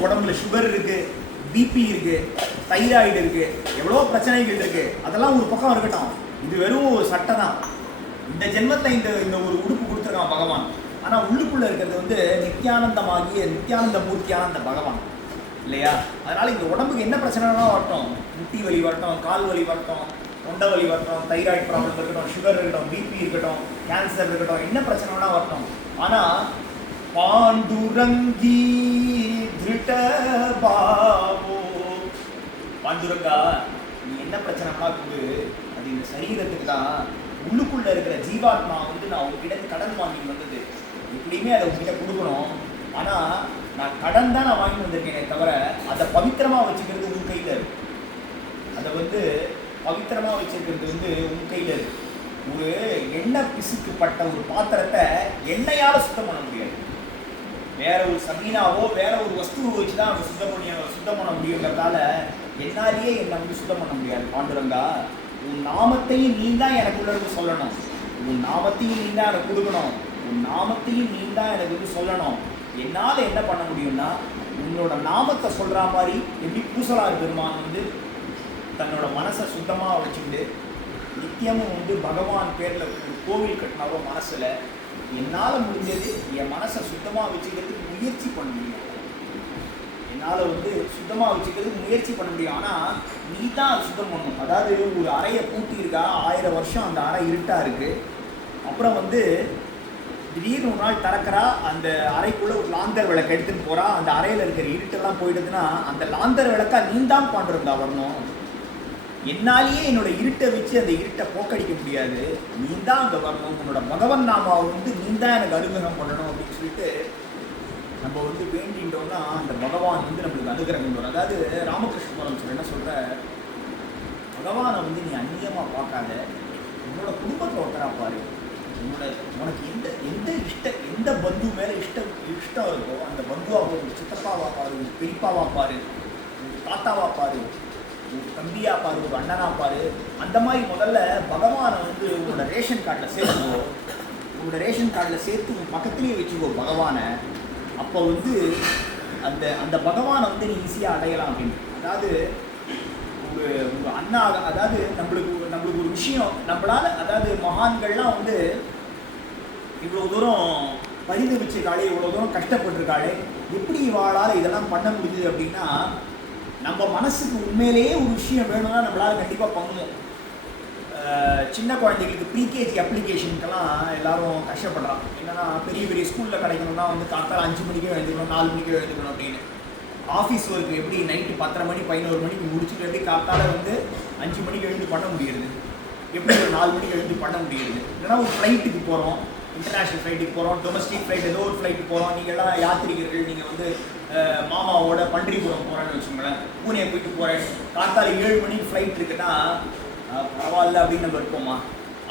உடம்புல சுகர் இருக்கு, பிபி இருக்கு, தைராய்டு இருக்கு, எவ்வளோ பிரச்சனைகள் இருக்கு, அதெல்லாம் ஒரு பக்கம் இருக்கட்டும். இது வெறும் ஒரு சட்டை தான். இந்த ஜென்மத்தில் இந்த ஒரு உடுப்பு கொடுத்துருக்கான் பகவான். ஆனால் உள்ளுக்குள்ளே இருக்கிறது வந்து நித்யானந்தமாகிய நித்யானந்த மூர்த்தியானந்த பகவான் இல்லையா? அதனால் இந்த உடம்புக்கு என்ன பிரச்சனைனா வரட்டும், முட்டி வலி வரட்டும், கால் வலி வரட்டும், தொண்டை வலி வரட்டும், தைராய்டு ப்ராப்ளம் இருக்கட்டும், சுகர் இருக்கட்டும், பிபி இருக்கட்டும், கேன்சர் இருக்கட்டும், என்ன பிரச்சனைனா வரட்டும், ஆனால் பாண்டுரங்கி திருட்ட பாவோ பாண்டுரங்கா நீ என்ன பிரச்சனைனா கொடு, அது இந்த சரீரத்துக்கு தான். உள்ளுக்குள்ளே இருக்கிற ஜீவாத்மா வந்து நான் உங்ககிட்ட கடன் வாங்கி வந்தது, எப்படியுமே அதை உங்ககிட்ட கொடுக்கணும். ஆனால் நான் கடன் தான் நான் வாங்கி வந்திருக்கேனே தவிர அதை பவித்திரமாக வச்சுக்கிறது உன் கையில் இருக்கு. அதை வந்து பவித்திரமாக வச்சுக்கிறது வந்து உன் கையில் இருக்கு. ஒரு எண்ணெய் பிசுக்குப்பட்ட ஒரு பாத்திரத்தை எண்ணெயால் சுத்தம் பண்ண முடியாது. வேற ஒரு சபீனாவோ வேற ஒரு வஸ்துவை வச்சு தான் அதை சுத்தம் பண்ண முடியுங்கிறதால என்னாலேயே என்னை வந்து சுத்தம் பண்ண முடியாது. பாண்டுரங்கா உன் நாமத்தையும் நீ தான் எனக்குள்ள இருந்து சொல்லணும், உன் நாமத்தையும் நீ தான் எனக்கு கொடுக்கணும், உன் நாமத்தையும் நீ தான் எனக்கு வந்து சொல்லணும். என்னால் என்ன பண்ண முடியும்னா உன்னோட நாமத்தை சொல்கிற மாதிரி எப்படி பூசலார் பெருமான் வந்து தன்னோட மனசை சுத்தமாக வச்சுக்கிட்டு நித்தியமும் வந்து பகவான் பேரில் ஒரு கோவில் கட்டினாரோ மனசில், என்னால் முடிஞ்சது என் மனசை சுத்தமாக வச்சுக்கிறதுக்கு முயற்சி பண்ண முடியும். என்னால் வந்து சுத்தமாக வச்சுக்கிறதுக்கு முயற்சி பண்ண முடியும். ஆனால் நீ தான் அதை சுத்தம் பண்ணணும். அதாவது ஒரு அறையை பூட்டி இருக்கா, 1000 வருஷம் அந்த அறை இருட்டாக இருக்குது. அப்புறம் வந்து திடீர்னு ஒரு நாள் திறக்கிறா, அந்த அறைக்குள்ளே ஒரு லாந்தர் விளக்கு எடுத்துகிட்டு போகிறா. அந்த அறையில் இருக்கிற இருட்டெல்லாம் போயிடுதுன்னா அந்த லாந்தர் விளக்கா நீ தான் பாண்டுரங்கா வரணும். என்னாலேயே என்னோட இருட்டை வச்சு அந்த இருட்டை போக்கடிக்க முடியாது, நீ தான் அங்கே வரணும். உன்னோட பகவன் நாமாவை வந்து நீ தான் எனக்கு அனுகிரகம் பண்ணணும் அப்படின்னு சொல்லிட்டு நம்ம வந்து வேண்டின்றோம்னா அந்த பகவான் வந்து நம்மளுக்கு அனுகிரகம் பண்ணுவோம். அதாவது ராமகிருஷ்ண பரமஹம்சர் என்ன சொல்கிற, பகவானை வந்து நீ அந்நியமாக பார்க்காத, உன்னோட குடும்பத்தை ஒருத்தராக பாரு. உனக்கு எந்த பந்து மேலே இஷ்டம் இருக்கோ அந்த பந்துவாக ஒரு சித்தப்பாவா பாரு, ஒரு பெரியப்பாவா பாரு, ஒரு தாத்தாவா பாரு, ஒரு தம்பியா பாரு, ஒரு அண்ணனா பாரு. அந்த மாதிரி முதல்ல பகவானை வந்து உன்னோட ரேஷன் கார்டில் சேர்த்துக்கோ. உன்னோட ரேஷன் கார்டில் சேர்த்து உன் பக்கத்துலேயே வச்சுக்கோ பகவானை. அப்போ வந்து அந்த அந்த பகவானை வந்து நீ ஈஸியாக அடையலாம் அப்படின்னு. அதாவது ஒரு அண்ணா, அதாவது நம்மளுக்கு ஒரு விஷயம் நம்மளால், அதாவது மகான்கள்லாம் வந்து இவ்வளோ தூரம் பரிதவிச்சிருக்காளே, இவ்வளோ தூரம் கஷ்டப்பட்டிருக்காளே, எப்படி இவாளால் இதெல்லாம் பண்ண முடியுது அப்படின்னா நம்ம மனசுக்கு உண்மையிலேயே ஒரு விஷயம் வேணும்னா நம்மளால கண்டிப்பாக பண்ணுவோம். சின்ன குழந்தைகளுக்கு ப்ரீகேஜி அப்ளிகேஷனுக்கெல்லாம் எல்லாரும் கஷ்டப்படுறாங்க. என்னன்னா பெரிய பெரிய ஸ்கூலில் கிடைக்கணும்னா வந்து காத்தால 5 மணிக்கே எழுந்துக்கணும், 4 மணிக்கே எழுந்துக்கணும் அப்படின்னு. ஆஃபீஸ் ஒர்க்கு எப்படி நைட்டு 10:30 மணி 11 மணிக்கு முடிச்சுட்டு எப்படி காத்தால வந்து 5 மணிக்கு எழுந்து பண்ண முடியுது, எப்படி ஒரு 4 மணிக்கு எழுந்து பண்ண முடியுது? இல்லைன்னா ஒரு ஃப்ளைட்டுக்கு போகிறோம், இன்டர்நேஷ்னல் ஃப்ளைட்டுக்கு போகிறோம், டொமஸ்டிக் ஃப்ளைட் ஏதோ ஒரு ஃப்ளைட்டுக்கு போகிறோம். நீங்கள் எல்லாம் யாத்திரிகர்கள், நீங்கள் வந்து மாமாவோட பன்றிபுரம் போகிறேன்னு வச்சுக்கோங்களேன், பூனே போயிட்டு போகிறேன், காத்தால 7 மணிக்கு ஃப்ளைட் இருக்குன்னா பரவாயில்ல அப்படின்னு நம்ம இருப்போமா?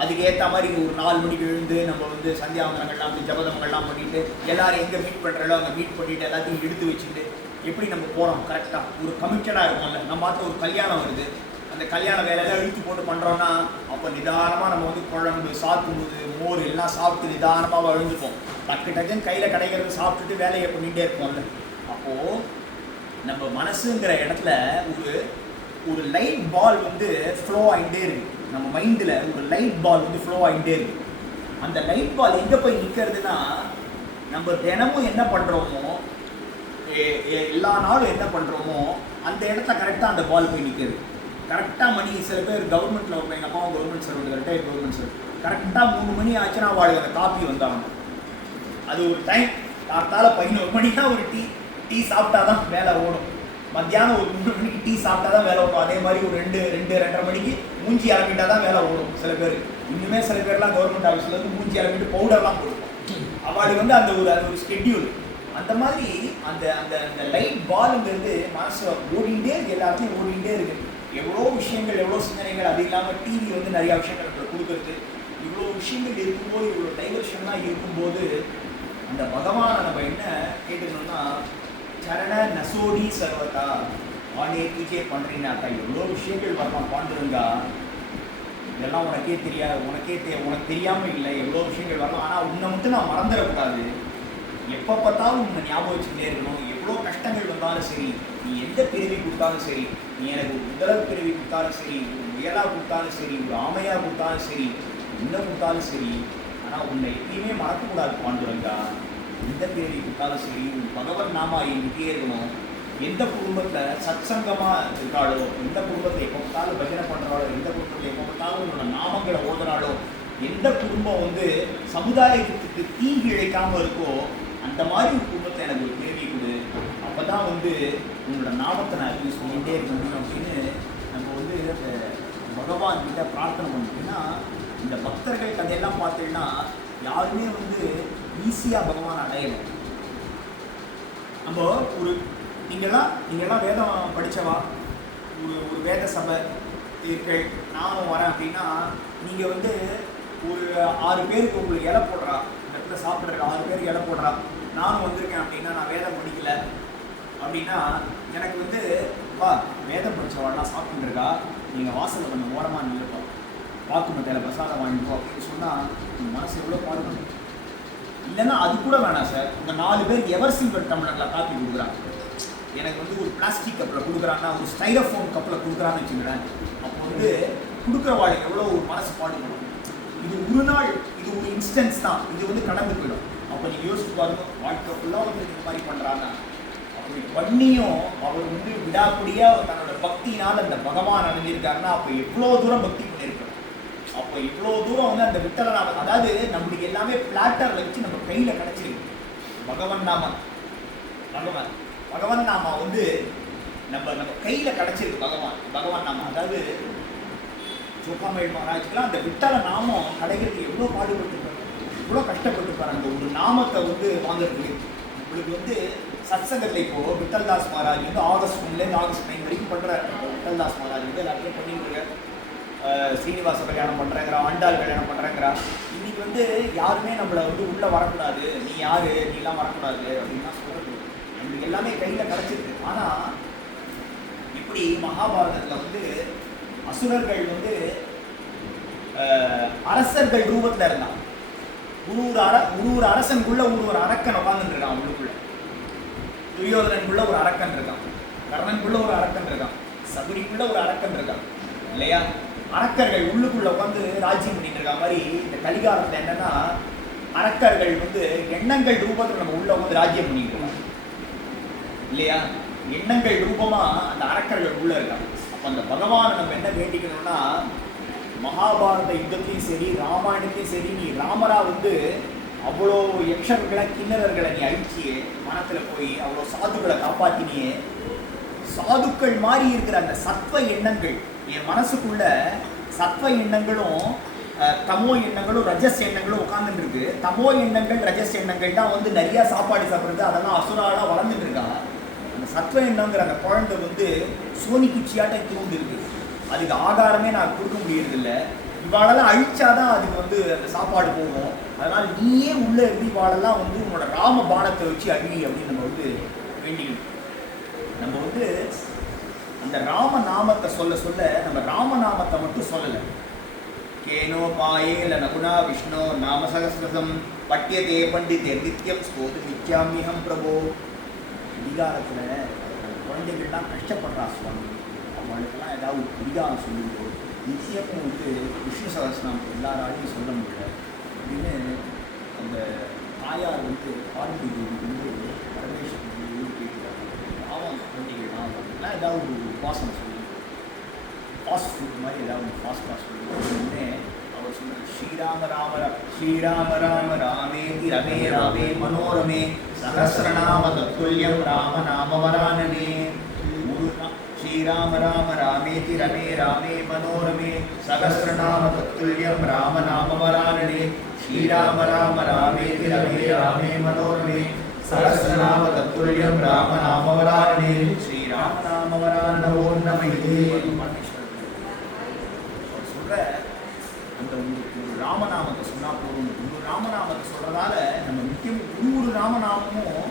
அதுக்கு ஏற்ற மாதிரி ஒரு 4 மணிக்கு எழுந்து நம்ம வந்து சந்தியாவந்தனங்கள்லாம் வந்து ஜபதமங்கள்லாம் பண்ணிவிட்டு எல்லாரும் எங்கே மீட் பண்ணுறாலோ அங்கே மீட் பண்ணிவிட்டு எல்லாத்தையும் எடுத்து வச்சுட்டு எப்படி நம்ம போகிறோம் கரெக்டாக ஒரு கமிட்டடாக இருக்கும்ல. நம்ம பார்த்து ஒரு கல்யாணம் வருது, அந்த கல்யாண வேலையெல்லாம் இழுத்து போட்டு பண்ணுறோன்னா அப்போ நிதானமாக நம்ம வந்து குழம்பு சாப்பிடும்போது மோர் எல்லாம் சாப்பிட்டு நிதானமாக எழுந்துப்போம். டக்கு டக்குன்னு கையில் கிடைக்கிறது சாப்பிட்டுட்டு வேலையை பண்ணிகிட்டே இருப்போம்ல. அப்போது நம்ம மனசுங்கிற இடத்துல ஒரு லைட் பால் வந்து ஃப்ளோ ஆகிட்டே இருக்குது. நம்ம மைண்டில் ஒரு லைட் பால் வந்து ஃப்ளோ ஆகிட்டே இருக்குது. அந்த லைட் பால் எங்கே போய் நிற்கிறதுனா, நம்ம தினமும் என்ன பண்ணுறோமோ, எல்லா நாளும் என்ன பண்ணுறோமோ அந்த இடத்துல கரெக்டாக அந்த பால் போய் நிற்குது. கரெக்டாக மணி சில பேர் கவர்மெண்ட்டில் இருப்பேன், எங்கள் அப்பாவும் government servant, retired government servant, கரெக்டாக 3 மணி ஆச்சுன்னா வாழ்க்கை அந்த காப்பி வந்தாங்க. அது ஒரு டைம். காத்தால 11 மணிக்கு தான் ஒரு டீ சாப்பிட்டா தான் வேலை ஓடும். மத்தியானம் ஒரு 3 மணிக்கு டீ சாப்பிட்டா தான் வேலை ஓடும். அதே மாதிரி ஒரு 2-2:30 மணிக்கு மூஞ்சி இறங்கிட்டா தான் வேலை ஓடும். சில பேர் இன்னுமே சில பேர்லாம் கவர்மெண்ட் ஆஃபீஸில் வந்து மூஞ்சி இறங்கிட்டு பவுடர்லாம் கொடுக்கும். அவளுக்கு வந்து அது ஒரு ஸ்கெட்யூல். அந்த மாதிரி அந்த அந்த அந்த லைட் பாலுங்கிறது மனசு ஓடிகிட்டே இருக்குது, எல்லாருமே ஓடிகிட்டே இருக்குது. எவ்வளோ விஷயங்கள், எவ்வளோ சிந்தனைகள். அது இல்லாமல் டிவி வந்து நிறையா விஷயங்கள் நம்மளுக்கு கொடுக்குறது. இவ்வளோ விஷயங்கள் இருக்கும்போது, இவ்வளோ டைவர்ஷன்லாம் இருக்கும்போது அந்த பகவானை நம்ம என்ன கேட்டுக்கணும்னா, சரண நசோடி சர்வதா ஆனே பூஜை பண்ணுறீங்கனாக்கா எவ்வளோ விஷயங்கள் வரலாம் பாண்டுருங்கா. இதெல்லாம் உனக்கே தெரியாது, உனக்கு தெரியாமல் இல்லை, எவ்வளோ விஷயங்கள் வரலாம். ஆனால் உன்னை மட்டும் நான் மறந்துடக்கூடாது. எப்போ பார்த்தாலும் உன்னை ஞாபகம் வச்சுக்கிட்டே இருக்கணும். எவ்வளோ கஷ்டங்கள் வந்தாலும் சரி, நீ எந்த பிறவி கொடுத்தாலும் சரி, நீ எனக்கு ஒரு முதல் பிறவி கொடுத்தாலும் சரி, ஒரு முயலாக கொடுத்தாலும் சரி, ஒரு ஆமையாக கொடுத்தாலும் சரி, என்ன கொடுத்தாலும் சரி, ஆனால் உன்னை எப்பயுமே மறக்கக்கூடாது பாண்டுரங்கா. எந்த பிறவி கொடுத்தாலும் சரி உன் பகவன் நாமா என்கிட்டே இருக்கணும். எந்த குடும்பத்தில் சத்சங்கமாக இருக்காளோ, எந்த குடும்பத்தை எப்போ பார்த்தாலும் பஜனை பண்ணுறாளோ, எந்த குடும்பத்தை எப்போ பார்த்தாலும் உன்னோட நாமங்களை ஓதுறாளோ, எந்த குடும்பம் வந்து சமுதாயத்துக்கு தீங்கு இழைக்காமல் இருக்கோ, அந்த மாதிரி ஒரு குடும்பத்தை எனக்கு ஒரு பிறவி கொடு. அப்போ தான் வந்து உங்களோட நாமத்தை நான் யூஸ் பண்ணிகிட்டே இருக்கணும் அப்படின்னு நம்ம வந்து பகவான் கிட்ட பிரார்த்தனை பண்ணிட்டோம்னா, இந்த பக்தர்கள் கதையெல்லாம் பார்த்தீங்கன்னா யாருமே வந்து ஈஸியாக பகவான் அடையலை. நம்ம நீங்கள்லாம் வேதம் படித்தவா, ஒரு வேத சபை இருக்கள், நானும் வரேன் அப்படின்னா நீங்கள் வந்து ஒரு 6 பேருக்கு உங்களுக்கு இலை போடுறா, இந்த இடத்துல சாப்பிட்ற 6 பேருக்கு இலை போடுறா, நானும் வந்திருக்கேன் அப்படின்னா நான் வேதம் படிக்கல அப்படின்னா எனக்கு வந்து வேதம் படித்தவாடலாம் சாப்பிட்டுருக்கா, நீங்கள் வாசலில் கொஞ்சம் ஓரமாக நின்றுப்பா, வாக்கு மட்டையில் பிரசாதம் வாங்கிப்போம் அப்படின்னு சொன்னால் உங்கள் மனசு எவ்வளோ பாடுபடும். இல்லைன்னா அது கூட வேணாம் சார், இந்த 4 பேருக்கு எவர் சில்வர் டம்ளரில் காப்பி கொடுக்குறாங்க, எனக்கு வந்து ஒரு பிளாஸ்டிக் கப்பில் கொடுக்குறாங்கன்னா, ஒரு ஸ்டைரோஃபோன் கப்பில் கொடுக்குறான்னு வச்சுக்கிறேன். அப்போ வந்து கொடுக்குற வாழ்க்கை எவ்வளோ ஒரு மனசு பாடுபடும். இது ஒரு நாள், இது ஒரு இன்ஸ்டன்ஸ் தான், இது வந்து கடந்து போயிடும். அப்போ நீங்கள் யோசிச்சு பாருங்க, வாழ்க்கை ஃபுல்லாக வந்து இந்த மாதிரி பண்ணுறாங்க. அப்படி பண்ணியும் அவர் வந்து விடாப்படியாக தன்னோட பக்தினால் அந்த பகவான் அடைஞ்சிருக்காருன்னா அப்போ எவ்வளோ தூரம் பக்தி பண்ணியிருக்காரு. அப்போ இவ்வளோ தூரம் வந்து அந்த விட்டலை நாம, அதாவது நம்மளுக்கு எல்லாமே பிளாட்டரில் வச்சு நம்ம கையில் கிடச்சிருக்கு. பகவன் நாமா வந்து நம்ம கையில் கிடச்சிருக்கு. பகவான் நாமா, அதாவது சோகாமேல் மகாராஜுக்கெல்லாம் அந்த விட்டலை நாமம் கிடைக்கிறதுக்கு எவ்வளோ பாடுபட்டுருப்பாரு, எவ்வளோ கஷ்டப்பட்டுருப்பாரு அந்த ஒரு நாமத்தை வந்து வாங்குறதுக்கு. உங்களுக்கு வந்து சத்சங்கத்தில் இப்போது விட்டல்தாஸ் மகாராஜ் வந்து ஆகஸ்ட் 1லேருந்து ஆகஸ்ட் 9 வரைக்கும் பண்ணுறாரு. விட்டல்தாஸ் மகாராஜ் வந்து எல்லாத்தையும் பண்ணிட்டு இருக்காரு. ஸ்ரீனிவாச கல்யாணம் பண்ணுறேங்கிறா, ஆண்டாள் கல்யாணம் பண்ணுறேங்கிறா. இன்றைக்கி வந்து யாருமே நம்மளை வந்து உள்ளே வரக்கூடாது, நீ யார், நீலாம் வரக்கூடாது அப்படின்லாம் சொல்கிறது. நம்மளுக்கு எல்லாமே கையில் கிடச்சிருக்கு. ஆனால் இப்படி மகாபாரதத்தில் வந்து அசுரர்கள் வந்து அரசர்கள் ரூபத்தில் இருந்தான். ஒரு அரசனுக்குள்ள ஒரு அரக்கன் உட்காந்துட்டு இருக்கான். அவங்களுக்குள்ள துரியோதனனுக்குள்ள ஒரு அரக்கன் இருக்கான், கர்ணனுக்குள்ள ஒரு அரக்கன் இருக்கான், சகுனிக்குள்ள ஒரு அரக்கன் இருக்கான் இல்லையா? அரக்கர்கள் உள்ளுக்குள்ள உட்காந்து ராஜ்யம் பண்ணிட்டு இருக்க மாதிரி இந்த கலிகாலத்தில் என்னன்னா, அரக்கர்கள் வந்து எண்ணங்கள் ரூபத்தில் நம்ம உள்ள வந்து ராஜ்யம் பண்ணிட்டு இருக்காங்க இல்லையா? எண்ணங்கள் ரூபமா அந்த அரக்கர்கள் உள்ள இருக்காங்க. அப்போ அந்த பகவானை நம்ம என்ன வேண்டிக்கணும்னா, மகாபாரத யுத்தத்தையும் சரி ராமாயணத்தையும் சரி நீ ராமரா வந்து அவ்வளோ யக்ஷர்களை கிண்ணறர்களை நீ அழிச்சியே, மனத்தில் போய் அவ்வளோ சாதுக்களை காப்பாற்றினியே, சாதுக்கள் மாதிரி இருக்கிற அந்த சத்வ எண்ணங்கள் என் மனசுக்குள்ள சத்வ எண்ணங்களும் தமோ எண்ணங்களும் ரஜஸ் எண்ணங்களும் உட்கார்ந்துட்டு இருக்கு. தமோ எண்ணங்கள் ரஜஸ் எண்ணங்கள் தான் வந்து நிறைய சாப்பாடு சாப்பிட்றது, அதெல்லாம் அசுராலாக வளர்ந்துட்டு இருக்காங்க. அந்த சத்வ எண்ணங்கிற அந்த குழந்தை வந்து சோனி குச்சியாட்ட தூண்டு இருக்கு, அதுக்கு ஆகாரமே நான் கொடுக்க முடியறதில்லை. இவாளெல்லாம் அழிச்சாதான் அதுக்கு வந்து அந்த சாப்பாடு போகும். அதனால நீயே உள்ள இருந்து இவாளெல்லாம் வந்து உன்னோட ராம பானத்தை வச்சு அழி அப்படின்னு நம்ம வந்து வேண்டிக்கணும். நம்ம வந்து அந்த ராம நாமத்தை சொல்ல சொல்ல நம்ம ராம நாமத்தை மட்டும் சொல்லலை. கேனோ பாயேல நகுணா விஷ்ணு நாம சகஸ்ரதம் பட்டியதே பண்டிதே நித்தியம் ஸ்தோது நித்யாமியம் பிரபோ. அதிகாரத்தில் குழந்தைகள்லாம் கஷ்டப்படுறா சுவாமி, அவங்களுக்கெல்லாம் ஏதாவது ஒரு அதிகாரம் சொல்லும்போது நித்தியமும் வந்து விஷ்ணு சகஸ்ரநாமம் எல்லாராலையும் சொல்ல முடியல அப்படின்னு அந்த தாயார் வந்து பார்வதி வந்து பரமேஸ்வரன் கேட்கிறாங்க. பாவம் குழந்தைகள் எல்லாம் ஏதாவது ஒரு உபாசனை சொல்லி ஃபாஸ்ட் ஃபுட் மாதிரி ஏதாவது ஃபாஸ்ட்டாக சொல்லி அவர் சொன்னார், ஸ்ரீராம ராம ஸ்ரீராம ராம ராமேதி ரமே ராமே மனோரமே சகஸ்ரநாம தத்துல்யம் ராம நாம வரானனே. ஸ்ரீராம ராம ராமேதி ரமே ராமே மனோரமே சகஸ்ரநாம தத்துல்யம் ராம நாம வரானனே. ஸ்ரீராம ராம ராமேதி ரமே ராமே மனோரமே சகஸ்ரநாம தத்துல்யம் ராம நாம வரானனே. ஸ்ரீராம நாம வரானவோ நமயே. அந்த ஒரு ராமநாமத்தை சொன்னா போதும். ஒரு ராமநாமத்தை சொல்றதால நம்ம முக்கியம் ஒரு ராமநாமமும்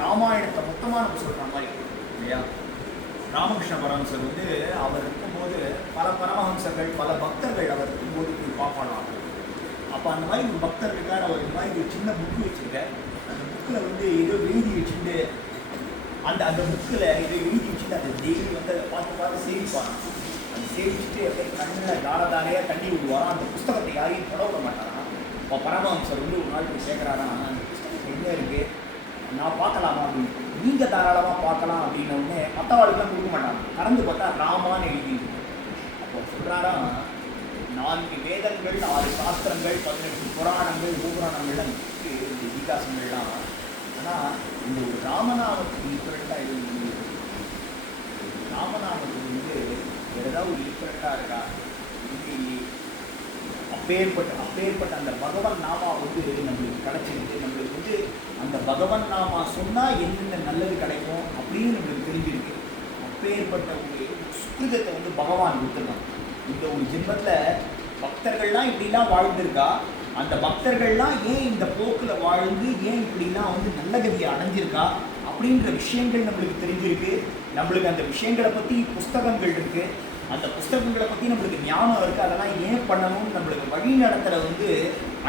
ராமாயணத்தை மொத்தமாக நம்ம சொல்ற மாதிரி இல்லையா. ராமகிருஷ்ண பரமஹம்சர் வந்து அவர் இருக்கும்போது பல பரமஹம்சர்கள் பல பக்தர்கள் அவர் இருக்கும்போது போய் பார்ப்பாங்க. அப்போ அந்த மாதிரி ஒரு பக்தர் இருக்கார், அவர் இந்த மாதிரி ஒரு சின்ன புக்கு வச்சுருக்கார். அந்த புக்கில் வந்து ஏதோ எழுதி வச்சுட்டு அந்த புக்கில் ஏதோ எழுதி வச்சுட்டு அந்த டெய்லி வந்து அதை பார்த்து பார்த்து சேவிப்பாங்க. அது சேவிச்சுட்டு அப்படியே கண்ணில் தானதானையாக தண்ணி விடுவாராம். அந்த புஸ்தகத்தை யாரையும் தொடர மாட்டாராம். இப்போ பரமஹம்சர் வந்து ஒரு நாள் போய் கேட்குறாராம், அந்த புஸ்தகம் என்ன இருக்குது, நான் பார்க்கலாமா அப்படின்னு. நீங்கள் தாராளமாக பார்க்கலாம் அப்படின்னோடனே மற்றவாளுக்கெல்லாம் கொடுக்க மாட்டாங்க. கறந்து பார்த்தா ராமான்னு எழுதிருக்கு. அப்போ சொல்கிறாராம், 4 வேதங்கள் 6 சாஸ்திரங்கள் 18 புராணங்கள் பூபுராணங்கள்லாம் இந்த இதிகாசங்கள்லாம். ஆனால் இந்த ஒரு ராமநாமத்துக்கு ஈக்குவலண்ட்டாக எதுவும் இல்லை. ராமநாமத்துக்கு வந்து ஏதாவது ஒரு ஈக்குவலண்ட்டாக இருக்கா இல்லையே. அப்பேற்பட்ட அந்த பகவன் நாமா வந்து நம்மளுக்கு கிடைச்சிருக்கு. நம்மளுக்கு வந்து அந்த பகவன் நாமா சொன்னால் என்னென்ன நல்லது கிடைக்கும் அப்படின்னு நம்மளுக்கு தெரிஞ்சிருக்கு. அப்பேற்பட்ட ஒரு சுக்கிரத்தை வந்து பகவான் கொடுத்துருக்கான். இந்த ஒரு ஜென்மத்தில் பக்தர்கள்லாம் இப்படிலாம் வாழ்ந்திருக்கா, அந்த பக்தர்கள்லாம் ஏன் இந்த போக்கில் வாழ்ந்து ஏன் இப்படிலாம் வந்து நல்ல கதியை அடைஞ்சிருக்கா அப்படின்ற விஷயங்கள் நம்மளுக்கு தெரிஞ்சிருக்கு. நம்மளுக்கு அந்த விஷயங்களை பற்றி புஸ்தகங்கள் இருக்குது. அந்த புஸ்தகங்களை பற்றி நம்மளுக்கு ஞானம் இருக்குது. அதெல்லாம் ஏன் பண்ணணும்னு நம்மளுக்கு வழி நடத்துகிற வந்து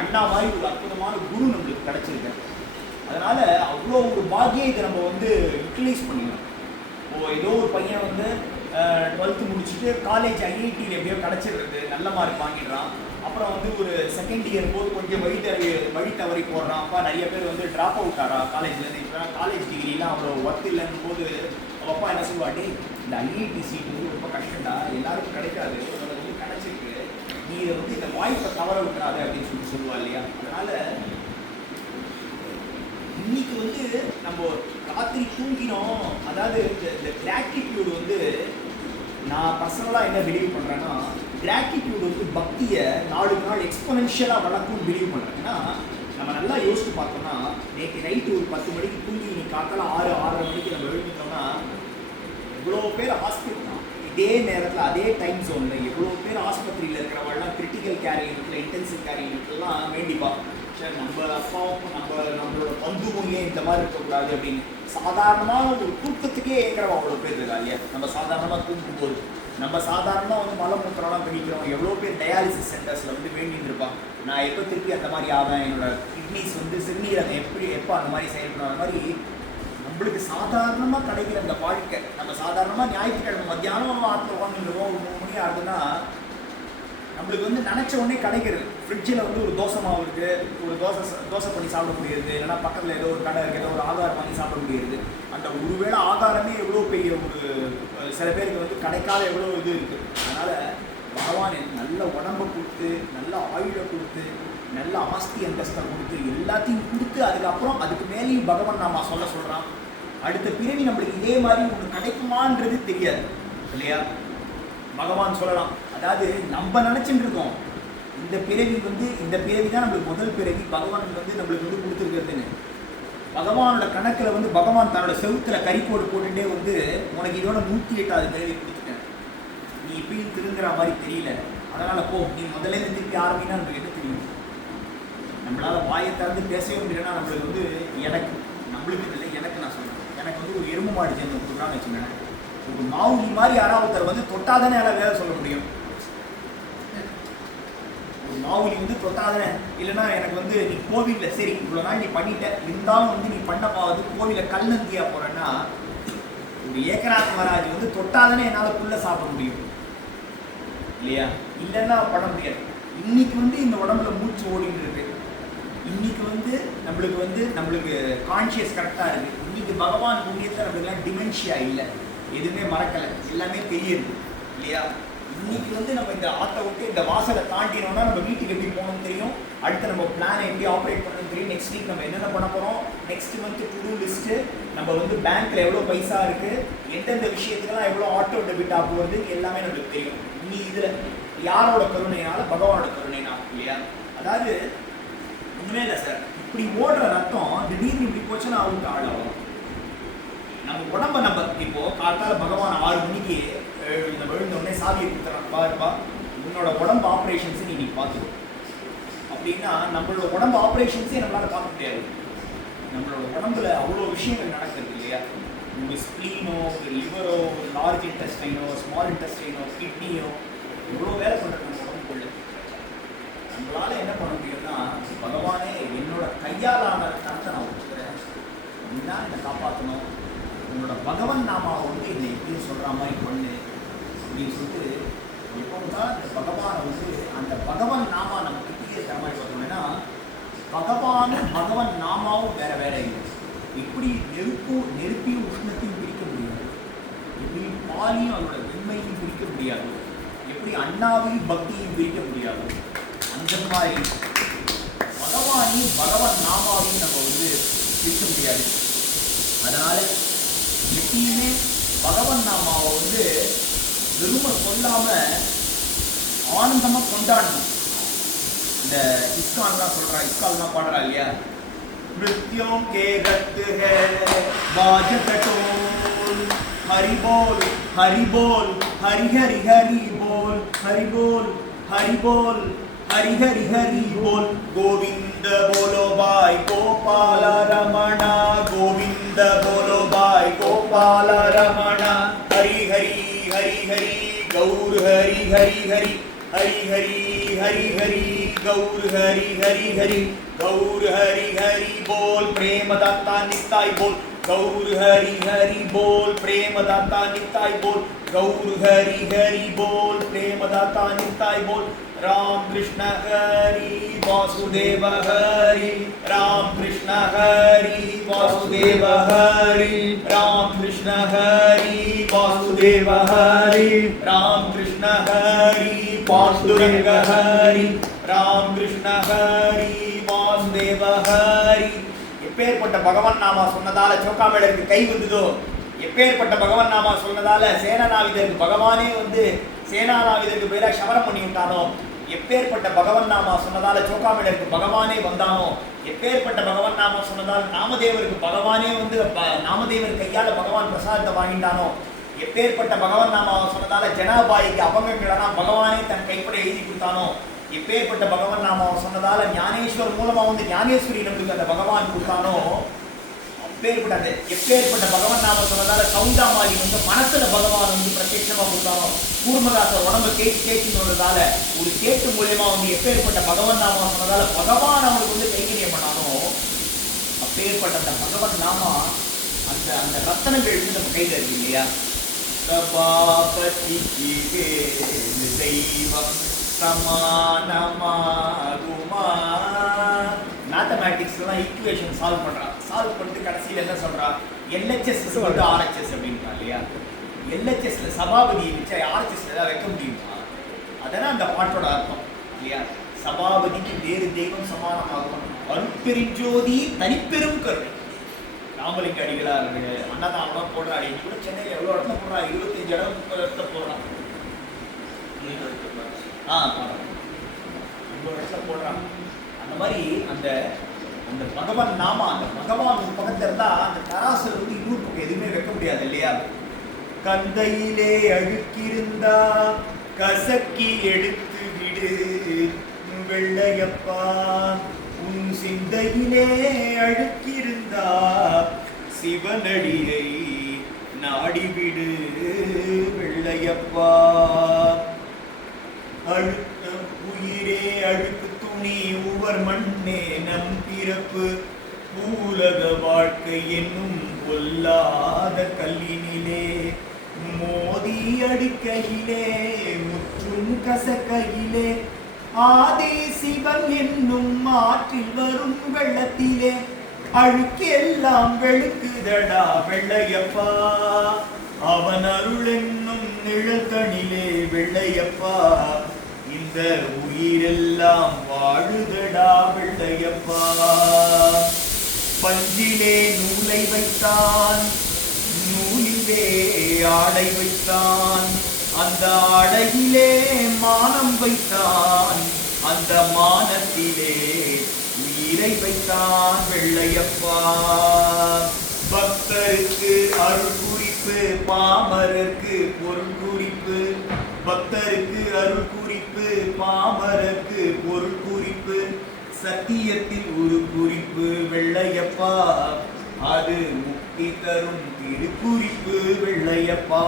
அண்ணா மாதிரி ஒரு அற்புதமான குரு நம்மளுக்கு கிடச்சிருக்கு. அதனால் அவ்வளோ ஒரு பாக்கியம் இதை நம்ம வந்து யூட்டிலைஸ் பண்ணிக்கணும். இப்போது ஏதோ ஒரு பையன் வந்து 12th முடிச்சுட்டு காலேஜ் ஐஐடியில் எப்படியோ கிடச்சிடுறது, நல்ல மார்க் வாங்கிடுறான். அப்புறம் வந்து ஒரு செகண்ட் இயர் போது கொஞ்சம் வழி தவறி போடுறான். அப்பா நிறைய பேர் வந்து ட்ராப் அவுட் ஆகிறா காலேஜ்லேருந்து. இப்போ காலேஜ் டிகிரிலாம் அவ்வளோ ஒர்க் இல்லைன்னு போது அவள் அப்பா என்ன சொல்லுவாட்டி, இந்த ஐஐடி சீட் வந்து ரொம்ப கஷ்டம்டா, எல்லாருக்கும் கிடைக்காது, உனக்கு வந்து கிடச்சிருக்கு, நீ இதை வந்து இந்த வாய்ப்பை தவற விட்டுறாது அப்படின்னு சொல்லுவா இல்லையா. அதனால் இன்னைக்கு வந்து நம்ம ராத்திரி தூங்கினோம். அதாவது இந்த கிராட்டிடியூடு வந்து நான் பர்சனலாக என்ன பிலீவ் பண்ணுறேன்னா, கிராட்டிடியூடு வந்து பக்தியை நாளுக்கு நாள் எக்ஸ்பொனென்ஷியலாக வளர்க்கும்னு பிலீவ் பண்ணுறேன். ஏன்னா நம்ம நல்லா யோசிச்சு பார்த்தோம்னா, நேற்று நைட்டு ஒரு 10 மணிக்கு தூங்கி இன்னைக்கு காத்தால 6:30 மணிக்கு நம்ம எழுதிட்டோம்னா எவ்வளோ பேர் ஹாஸ்பிட்டல் இதே நேரத்தில் அதே டைம் ஜோனில் எவ்வளோ பேர் ஆஸ்பத்திரியில் இருக்கிறவங்களாம் கிரிட்டிக்கல் கேர் யூனிட்டில் இன்டென்சிவ் கேர் யூனிட்லாம் வேண்டிப்பா சார் நம்ம அப்பாவுக்கும் நம்மளோட பந்துவும் ஏன் இந்த மாதிரி இருக்கக்கூடாது அப்படின்னு சாதாரணமாக ஒரு தூக்கத்துக்கே ஏற்கிறவங்க அவ்வளோ பேர் இருக்கா இல்லையா. நம்ம சாதாரணமாக தூங்கும்போது நம்ம சாதாரணமாக வந்து மலமூத்திரம்லாம் பண்ணிக்கிறோம். எவ்வளோ பேர் டயாலிசிஸ் சென்டர்ஸில் வந்து வேண்டின்னு இருப்பான், நான் எப்போ திருப்பி அந்த மாதிரி ஆவேன், என்னோட கிட்னிஸ் வந்து சிறுநீரகம் எப்போ அந்த மாதிரி செயல்படும். அந்த மாதிரி நம்மளுக்கு சாதாரணமாக கிடைக்கிற அந்த வாழ்க்கை, நம்ம சாதாரணமாக ஞாயிற்றுக்கிழமை மத்தியானம் ஆற்றுல உட்காந்துருவோம், ஒரு 3 மணி ஆகுதுன்னா நம்மளுக்கு வந்து நினச்ச உடனே கிடைக்கிறது. ஃப்ரிட்ஜில் வந்து ஒரு தோசை மாவு இருக்குது, ஒரு தோசை பண்ணி சாப்பிட முடியுது, இல்லைன்னா பக்கத்தில் ஏதோ ஒரு கடை இருக்குது, ஏதோ ஒரு ஆகாரம் பண்ணி சாப்பிட முடியுது. அந்த ஒருவேளை ஆகாரமே எவ்வளோ பெரிய ஒரு சில பேருக்கு வந்து கிடைக்காத எவ்வளோ இது இருக்குது. அதனால் பகவான் நல்ல உடம்பை கொடுத்து, நல்ல ஆயுளை கொடுத்து, நல்ல ஆஸ்தி அந்தஸ்தை கொடுத்து, எல்லாத்தையும் கொடுத்து, அதுக்கப்புறம் அதுக்கு மேலேயும் பகவான் நாம சொல்கிறான். அடுத்த பிறவி நம்மளுக்கு இதே மாதிரி ஒன்று கிடைக்குமான்றது தெரியாது இல்லையா? பகவான் சொல்லலாம். அதாவது நம்ம நினச்சிட்டு இருக்கோம் இந்த பிறவி தான் நம்மளுக்கு முதல் பிறவி, பகவான் வந்து நம்மளுக்கு வந்து கொடுத்துருக்கிறதுன்னு. பகவானோட கணக்கில் வந்து பகவான் தன்னோட செவுத்தில் கறிக்கோடு போட்டுட்டே வந்து உனக்கு இதோட 108வது பிறவி கொடுத்துட்டேன், நீ இப்பயும் திருந்துற மாதிரி தெரியல, அதனால் போ, நீ முதல்ல திருப்பி ஆரம்பினா நம்மளுக்கு என்ன தெரியும்? நம்மளால் வாயை திறந்து பேசவே முடியலன்னா நம்மளுக்கு வந்து நம்மளுக்கு இல்லை, எனக்கு நான் சொல்கிறேன், எனக்கு வந்து ஒரு எறும்பு மாடு சேர்ந்து கொடுக்குறான்னு வச்சுக்கோங்க. ஒரு மாவுளி மாதிரி யாராவது வந்து தொட்டாதானே யாராவது வேலை சொல்ல முடியும்? ஒரு மாவுளி வந்து தொட்டாதானே, இல்லைன்னா எனக்கு வந்து நீ கோவிலில் சரி இவ்வளோ நாள் நீ பண்ணிட்ட, இருந்தாலும் வந்து நீ பண்ணப்பாவது கோவிலில் கல் நந்தியா போகிறேன்னா ஒரு ஏக்கநாத மகாராஜ் வந்து தொட்டாதானே என்னால் புல்ல சாப்பிட முடியும் இல்லையா? இல்லைன்னா பண்ண முடியாது. இன்னைக்கு வந்து இந்த உடம்புல மூச்சு ஓடிட்டு இருக்கு, இன்னைக்கு வந்து நம்மளுக்கு கான்ஷியஸ் கரெக்டாக இருக்குது. இன்னைக்கு பகவான் புண்ணியத்தில் நம்மளுக்குலாம் டிமென்ஷியா இல்லை, எதுவுமே மறக்கலை, எல்லாமே தெரியுது இல்லையா? இன்னைக்கு வந்து நம்ம இந்த ஆட்டை விட்டு இந்த வாசலை தாண்டினோம்னா நம்ம வீட்டுக்கு எப்படி போகணும்னு தெரியும், அடுத்து நம்ம பிளானை எப்படி ஆப்ரேட் பண்ணணும்னு தெரியும், நெக்ஸ்ட் வீக் நம்ம என்னென்ன பண்ண போகிறோம், next month to do list, நம்ம வந்து பேங்க்கில் எவ்வளோ பைசா இருக்குது, எந்தெந்த விஷயத்துக்கெல்லாம் எவ்வளோ ஆட்டோ டெபிட் ஆக போகிறது எல்லாமே நம்மளுக்கு தெரியும். நீ இதில் யாரோட கருணையினால? பகவானோட கருணையினால இல்லையா? அதாவது ஒன்றுமே இல்லை சார், இப்படி ஓடுற ரத்தம் திடீர்னு இப்படி போச்சுன்னா அவருக்கு ஆளாகும். நம்ம உடம்ப நம்ம இப்போ காத்தால பகவான் 6 மணிக்கு விழுந்த உடனே சாவியை கொடுத்துறான், பாருப்பா உன்னோட உடம்பு ஆப்ரேஷன்ஸ் நீ பார்த்துக்கோ அப்படின்னா, நம்மளோட உடம்பு ஆப்ரேஷன்ஸே நம்மளால பார்க்க முடியாது. நம்மளோட உடம்புல அவ்வளோ விஷயங்கள் நடக்குது இல்லையா? ஒரு ஸ்ப்ளீனோ, ஒரு லிவரோ, ஒரு லார்ஜ் இன்டெஸ்டைனோ, ஸ்மால் இன்டெஸ்டைனோ, கிட்னியோ, எவ்வளோ வேலை பண்ணுறது நம்ம உடம்புக்குள்ள. நம்மளால என்ன பண்ண முடியும்னா, பகவானே என்னோட கையாலான கருத்தை நான் வச்சுக்கிறேன், நீனா என்னை காப்பாற்றணும், உன்னோட பகவன் நாமாவை வந்து என்னை எப்படின்னு சொல்கிற மாதிரி பண்ணு அப்படின்னு சொல்லிட்டு எப்போ தான் இந்த பகவானை வந்து அந்த பகவன் நாமா நம்ம கிட்டே தர மாதிரி பார்த்தோம்னா, பகவன் நாமாவும் வேற வேற இல்லை. எப்படி நெருப்பியும் உஷ்ணத்தையும் பிரிக்க முடியாது, எப்படி பாலையும் அதோட வெண்மையும் பிரிக்க முடியாது, எப்படி அண்ணாவையும் பக்தியும் பிரிக்க முடியாது, அந்த மாதிரி பகவன் நாமாவையும் நம்ம வந்து பிரிக்க முடியாது. அதனால எப்பயுமே பகவன் நாமாவை வந்து வெறுமை சொல்லாம ஆனந்தமா கொண்டாடணும். இந்த இஸ்கான்லாம் சொல்றா, இஸ்கான்லாம் பாடுறா இல்லையா? மிருத்யோं के रक्त है बाजत ढोल, हरि बोल हरि बोल, हरि हरि हरि बोल, हरि बोल हरि बोल, हरि हरि हरि बोल, गोविंद बोलो भाई गोपाल रमणा, गोविंद बोलो भाई गोपाल रमणा, हरि हरि हरि हरि गौर हरि हरि हरि, हरि हरि हरि हरि गौर हरि हरि हरि, गौर हरि हरि बोल प्रेमदाता नित्याय बोल, गौर हरि हरि बोल प्रेमदाता नित्याय बोल, गौर हरि हरि बोल प्रेमदाता नित्याय बोल, राम कृष्ण हरि वासुदेव हरि, राम कृष्ण हरि वासुदेव हरि, राम कृष्ण हरि वासुदेव हरि, राम कृष्ण हरि पांडुरंग हरि, राम कृष्ण हरि वासुदेव हरि. எப்பேற்பட்ட பகவான் நாமா சொன்னதால சோக்காமேளருக்கு கை வந்ததோ, எப்பேற்பட்ட பகவான் நாமா சொன்னதால சேனாநாவிதருக்கு பகவானே வந்து சேனாநாவிதருக்கு பேரா சவரம் பண்ணி விட்டானோ, எப்பேற்பட்ட பகவன் நாமா சொன்னதால சோக்காமேளருக்கு பகவானே வந்தானோ, எப்பேற்பட்ட பகவன் நாமா சொன்னதால் நாமதேவருக்கு பகவானே வந்து நாமதேவர் கையால பகவான் பிரசாதத்தை வாங்கிட்டானோ, எப்பேற்பட்ட பகவன் நாமா சொன்னதால ஜனாபாய்க்கு அபங்கங்களெல்லாம் பகவானே தன் கைப்பட எழுதி கொடுத்தானோ, எப்பேற்பட்ட பகவன் நாமா சொன்னதால ஞானேஸ்வர் மூலமா வந்து ஞானேஸ்வரி நம்மளுக்கு அந்த பகவான் கொடுத்தானோ, எப்பேற்பட்ட பகவன் நாம சொன்னதால சவுண்டாமாலி வந்து மனசுல பகவான் வந்து பிரத்யட்சமா கொடுத்தானோ, கூர்மதாசர் உடம்பு கேட்குறதால ஒரு கேட்டு மூலியமா வந்து எப்பேற்பட்ட பகவன் நாமா சொன்னதால பகவான் அவனுக்கு வந்து கைங்கரியம் பண்ணானோ, அப்பேற்பட்ட அந்த பகவன் நாமா அந்த அந்த ரத்தனங்கள் வந்து நம்ம கையில இருக்கு இல்லையா? சபாபதி தெய்வம் சமானமாகுமா? மேத்தமேட்டிக்ஸ்லாம் ஈக்குவேஷன் சால்வ் பண்றான். சால்வ் பண்ணிட்டு கடைசியில் என்ன சொல்றான்? எல்ஹெச்எஸ் ஆர்ஹெச்எஸ் அப்படின்றா இல்லையா? எல்ஹெச்எஸ்ல சபாபதி வச்சு ஆர்ஹெச்எஸ்ல ஏதாவது வைக்க முடியுமா? அதெல்லாம் அந்த பாட்டோட அர்த்தம் இல்லையா? சபாபதிக்கு வேறு தெய்வம் சமானமாகும், அருட்பெருஞ்சோதி தனிப்பெரும் கருணை. ராமலிங்க அடிகளார் அன்னதானம் போடுறாரு. இன்னைக்கு கூட சென்னையில் எவ்வளோ இடத்துல போடுறாரு? 25 இடம் 30 இடத்துல போடுறான். இவ்வளோ இடத்துல போடுறான். அந்த மாதிரி அந்த அந்த பகவான் நாம, அந்த பகவான் ஒரு பக்கத்தில் இருந்தா அந்த தராசுல வந்து இன்னொரு பக்கம் எதுவுமே வைக்க முடியாது இல்லையா? கந்தையிலே அழுக்கிருந்தா கசக்கி எடுத்து விடு வெள்ளையப்பா, உன் சிந்தையிலே அழுக்கிருந்தா சிவனடியை நாடிவிடு வெள்ளையப்பா. அழுத்த உயிரே அழுக்கு துணி உவர் மண்ணே நம் பிறப்பு, பூலக வாழ்க்கை என்னும் பொல்லாத கல்லினிலே மோதி அடிக்கையிலே முற்றும் கசக்கையிலே ஆதி சிவன் என்னும் ஆற்றில் வரும் வெள்ளத்திலே அழுக்கெல்லாம் வெளுக்குதடா வெள்ளையப்பா, அவன் அருள் என்னும் நிழல்தனிலே வெள்ளையப்பா, இந்த உயிரெல்லாம் வாழுதடா வெள்ளையப்பா. பஞ்சிலே நூலை வைத்தான், நூலிலே ஆடை வைத்தான், அந்த ஆடையிலே மானம் வைத்தான், அந்த மானத்திலே உயிரை வைத்தான் வெள்ளையப்பா. பக்தருக்கு அருள் குறிப்பு, பாமரருக்கு பொருள் குறிப்பு, பக்தருக்கு அருள் குறிப்பு, பாமரருக்கு பொருள் குறிப்பு, சத்தியத்தில் ஒரு குறிப்பு வெள்ளையப்பா, அது முக்தி தரும் திருக்குறிப்பு வெள்ளையப்பா.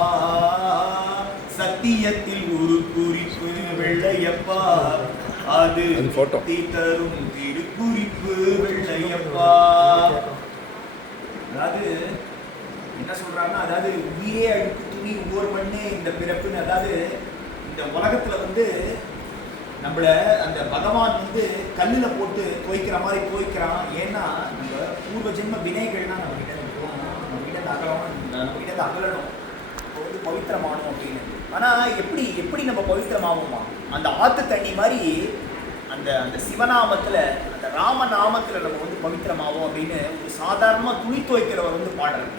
சத்தியத்தில் ஒரு குறிப்பு வெள்ளையப்பா, அது முக்தி தரும் திருக்குறிப்பு வெள்ளையப்பா. அதாவது என்ன சொல்றாங்கன்னா, அதாவது உயிரே அழுக்கு துணி ஒவ்வொரு மண்ணே இந்த பிறப்புன்னு, அதாவது இந்த உலகத்துல வந்து நம்மள அந்த பகவான் வந்து கல்லுல போட்டு துவைக்கிற மாதிரி துவைக்கிறான். ஏன்னா நம்ம பூர்வ ஜென்ம வினைகள்னா நம்ம கிட்ட அகலணும், வந்து பவித்திரமானோம் அப்படின்னு. ஆனா எப்படி நம்ம பவித்திரமாவோமா? அந்த ஆத்து தண்ணி மாதிரி அந்த அந்த சிவநாமத்துல, அந்த ராமநாமத்துல நம்ம வந்து பவித்திரமாவோம் அப்படின்னு ஒரு சாதாரணமா துணி துவைக்கிறவர் வந்து பாடுறாரு.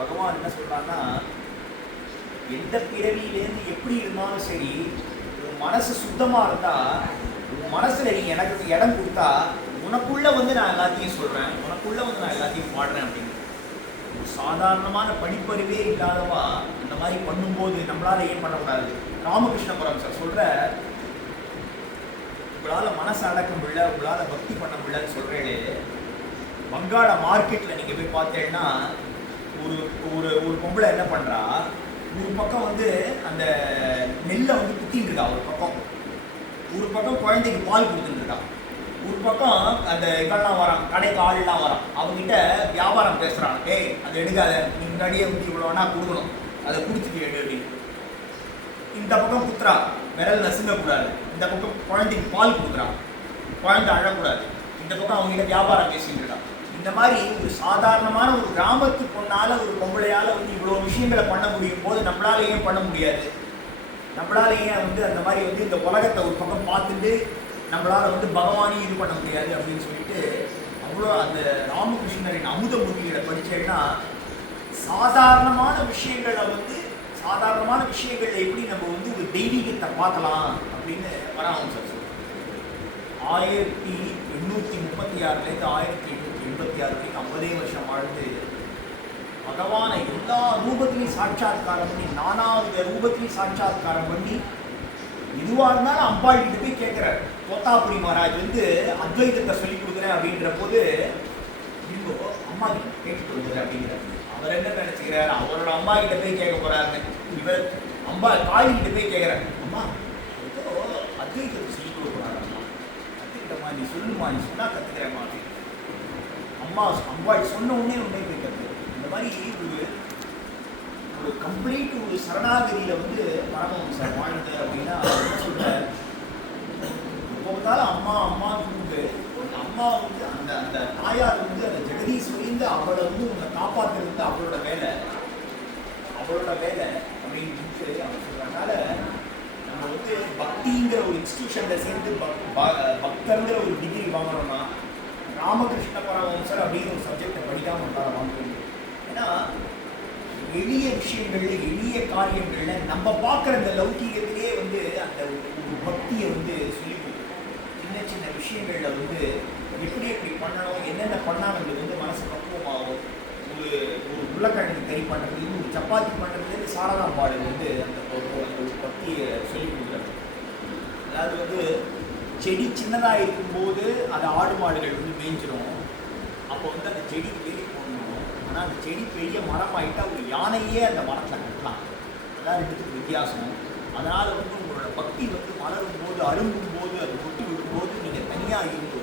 பகவான் என்ன சொல்றான்னா, எந்த பிறவியிலேருந்து எப்படி இருந்தாலும் சரி, உன் மனசு சுத்தமா இருந்தா, உன் மனசுல நீங்க எனக்கு இடம் கொடுத்தா, உனக்குள்ள வந்து நான் எல்லாத்தையும் சொல்றேன், உனக்குள்ள வந்து நான் எல்லாத்தையும் பாடுறேன் அப்படின்னு. ஒரு சாதாரணமான படிப்பறிவே இல்லாதவா இந்த மாதிரி பண்ணும்போது நம்மளால ஏன் பண்ணக்கூடாது? ராமகிருஷ்ணபுரம் சார் சொல்ற, உங்களால மனசு அடக்க முடியல, உங்களால பக்தி பண்ண முடியலன்னு சொல்றேன். வங்காள மார்க்கெட்ல நீங்க போய் பார்த்தேன்னா ஒரு ஒரு ஒரு பொம்பளை என்ன பண்றா, ஒரு பக்கம் வந்து அந்த நெல்லை வந்து குத்திட்டு இருக்கா, ஒரு பக்கம் குழந்தைக்கு பால் கொடுத்துட்டு இருக்கா, ஒரு பக்கம் அந்த இதெல்லாம் வரான், கடைக்கு ஆள்லாம் வரான், அவங்ககிட்ட வியாபாரம் பேசுறான். ஏய் அதை எடுக்காத, நீ முன்னாடியே வந்து இவ்வளோனா கொடுக்கணும், அதை குடிச்சிட்டு எடு அப்படின்னு. இந்த பக்கம் குத்துறா, விரல் நசுங்கக்கூடாது. இந்த பக்கம் குழந்தைக்கு பால் கொடுக்குறான், குழந்தை அழக்கூடாது. இந்த பக்கம் அவங்ககிட்ட வியாபாரம் பேசிட்டு இருக்கான். இந்த மாதிரி ஒரு சாதாரணமான ஒரு கிராமத்து பொண்ணால, ஒரு பொம்பளையால வந்து இவ்வளோ விஷயங்களை பண்ண முடியும் போது நம்மளால ஏன் பண்ண முடியாது? நம்மளால ஏன் வந்து அந்த மாதிரி வந்து இந்த உலகத்தை ஒரு பக்கம் பார்த்துட்டு நம்மளால வந்து பகவானையும் இது பண்ண முடியாது அப்படின்னு சொல்லிட்டு, அவ்வளோ அந்த ராமகிருஷ்ணரின் அமுதமூர்த்திகளை படிச்சேன்னா சாதாரணமான விஷயங்களை வந்து, சாதாரணமான விஷயங்கள்ல எப்படி நம்ம வந்து ஒரு தெய்வீகத்தை பார்க்கலாம் அப்படின்னு பரமஹம்சர் சொல்றார். 1836 1886 வரைக்கும் 50 வருஷம் வாழ்ந்து பகவானை எல்லா ரூபத்திலையும் சாட்சாத்காரம் பண்ணி, நானாவது ரூபத்திலையும் சாட்சாத்காரம் பண்ணி, இதுவாக இருந்தாலும் அம்பாள் கிட்ட போய் கேட்கிறார். தோத்தாபுரி மகாராஜ் வந்து அத்வைதத்தை சொல்லிக் கொடுக்குறேன் அப்படின்ற போது, இப்போ அம்மா கிட்ட கேட்டுட்டு வருது அப்படிங்கிறார். அவர் என்ன நினைச்சுக்கிறார், அவரோட அம்மா கிட்ட போய் கேட்க போறாருன்னு. இவர் அம்மா காளி கிட்ட போய் கேட்கிறார், அம்மா ஏதோ அத்வைதத்தை சொல்லிக் கொடுக்குறாரு, அம்மா கத்துக்கிட்டம்மா, நீ சொல்லுமா, நீ சொன்னா கத்துக்கிறேம்மா அப்படின்னு. அம்மா அம்பாள் சொன்ன உடனே போய் கற்று. இந்த மாதிரி ஒரு ஒரு கம்ப்ளீட் ஒரு சரணாகதியில வந்து பரமஹம்சர் வாழ்ந்து அப்படின்னா சொல்றாரு, பார்த்தாலும் அம்மா அம்மா கூப்பிட்டு அந்த அம்மா வந்து அந்த அந்த தாயார் வந்து அந்த ஜெகதீஸ்வரிந்து அவளை வந்து உங்களை காப்பாற்றுறது அவளோட வேலை அப்படின்னு அவங்க சொல்றதுனால நம்ம வந்து பக்திங்கிற ஒரு இன்ஸ்டிடியூஷன்ல சேர்ந்து பக்தங்கிற ஒரு டிகிரி வாங்கணும்னா ராமகிருஷ்ண பரமஹம்சர் அப்படின்னு ஒரு சப்ஜெக்டை படிக்காம நம்மளால வாங்க முடியும். ஏன்னா எளிய விஷயங்கள்ல எளிய காரியங்கள்ல நம்ம பார்க்குற அந்த லௌகீகத்திலேயே வந்து அந்த ஒரு பக்தியை வந்து சொல்லி சின்ன சின்ன விஷயங்கள்ல வந்து எப்படி பண்ணணும், என்னென்ன பண்ணால் நம்மளுக்கு வந்து மனசு பக்குவமாகும், ஒரு உருளைக்கிழங்கு கறி பண்ணுறது, ஒரு சப்பாத்தி பண்ணுறதுலேருந்து சாரதாம்பாடு வந்து அந்த ஒரு பக்தியை சொல்லி கொடுக்குறாங்க. அதாவது வந்து செடி சின்னதாக இருக்கும்போது அதை ஆடு மாடுகள் வந்து மேய்ஞ்சிடும். அப்போ வந்து அந்த செடி பெரிய போடணும். ஆனால் அந்த செடி பெரிய மரம் ஆகிட்டா ஒரு யானையே அந்த மரத்தில் கட்டலாம். அதான் ரெண்டுத்துக்கு வித்தியாசம். அதனால் வந்து உங்களோட பக்தி வந்து மலரும் போது அரும்பும் போது அது கொட்டி விடும்போது நீங்கள் தனியாக இருந்தோ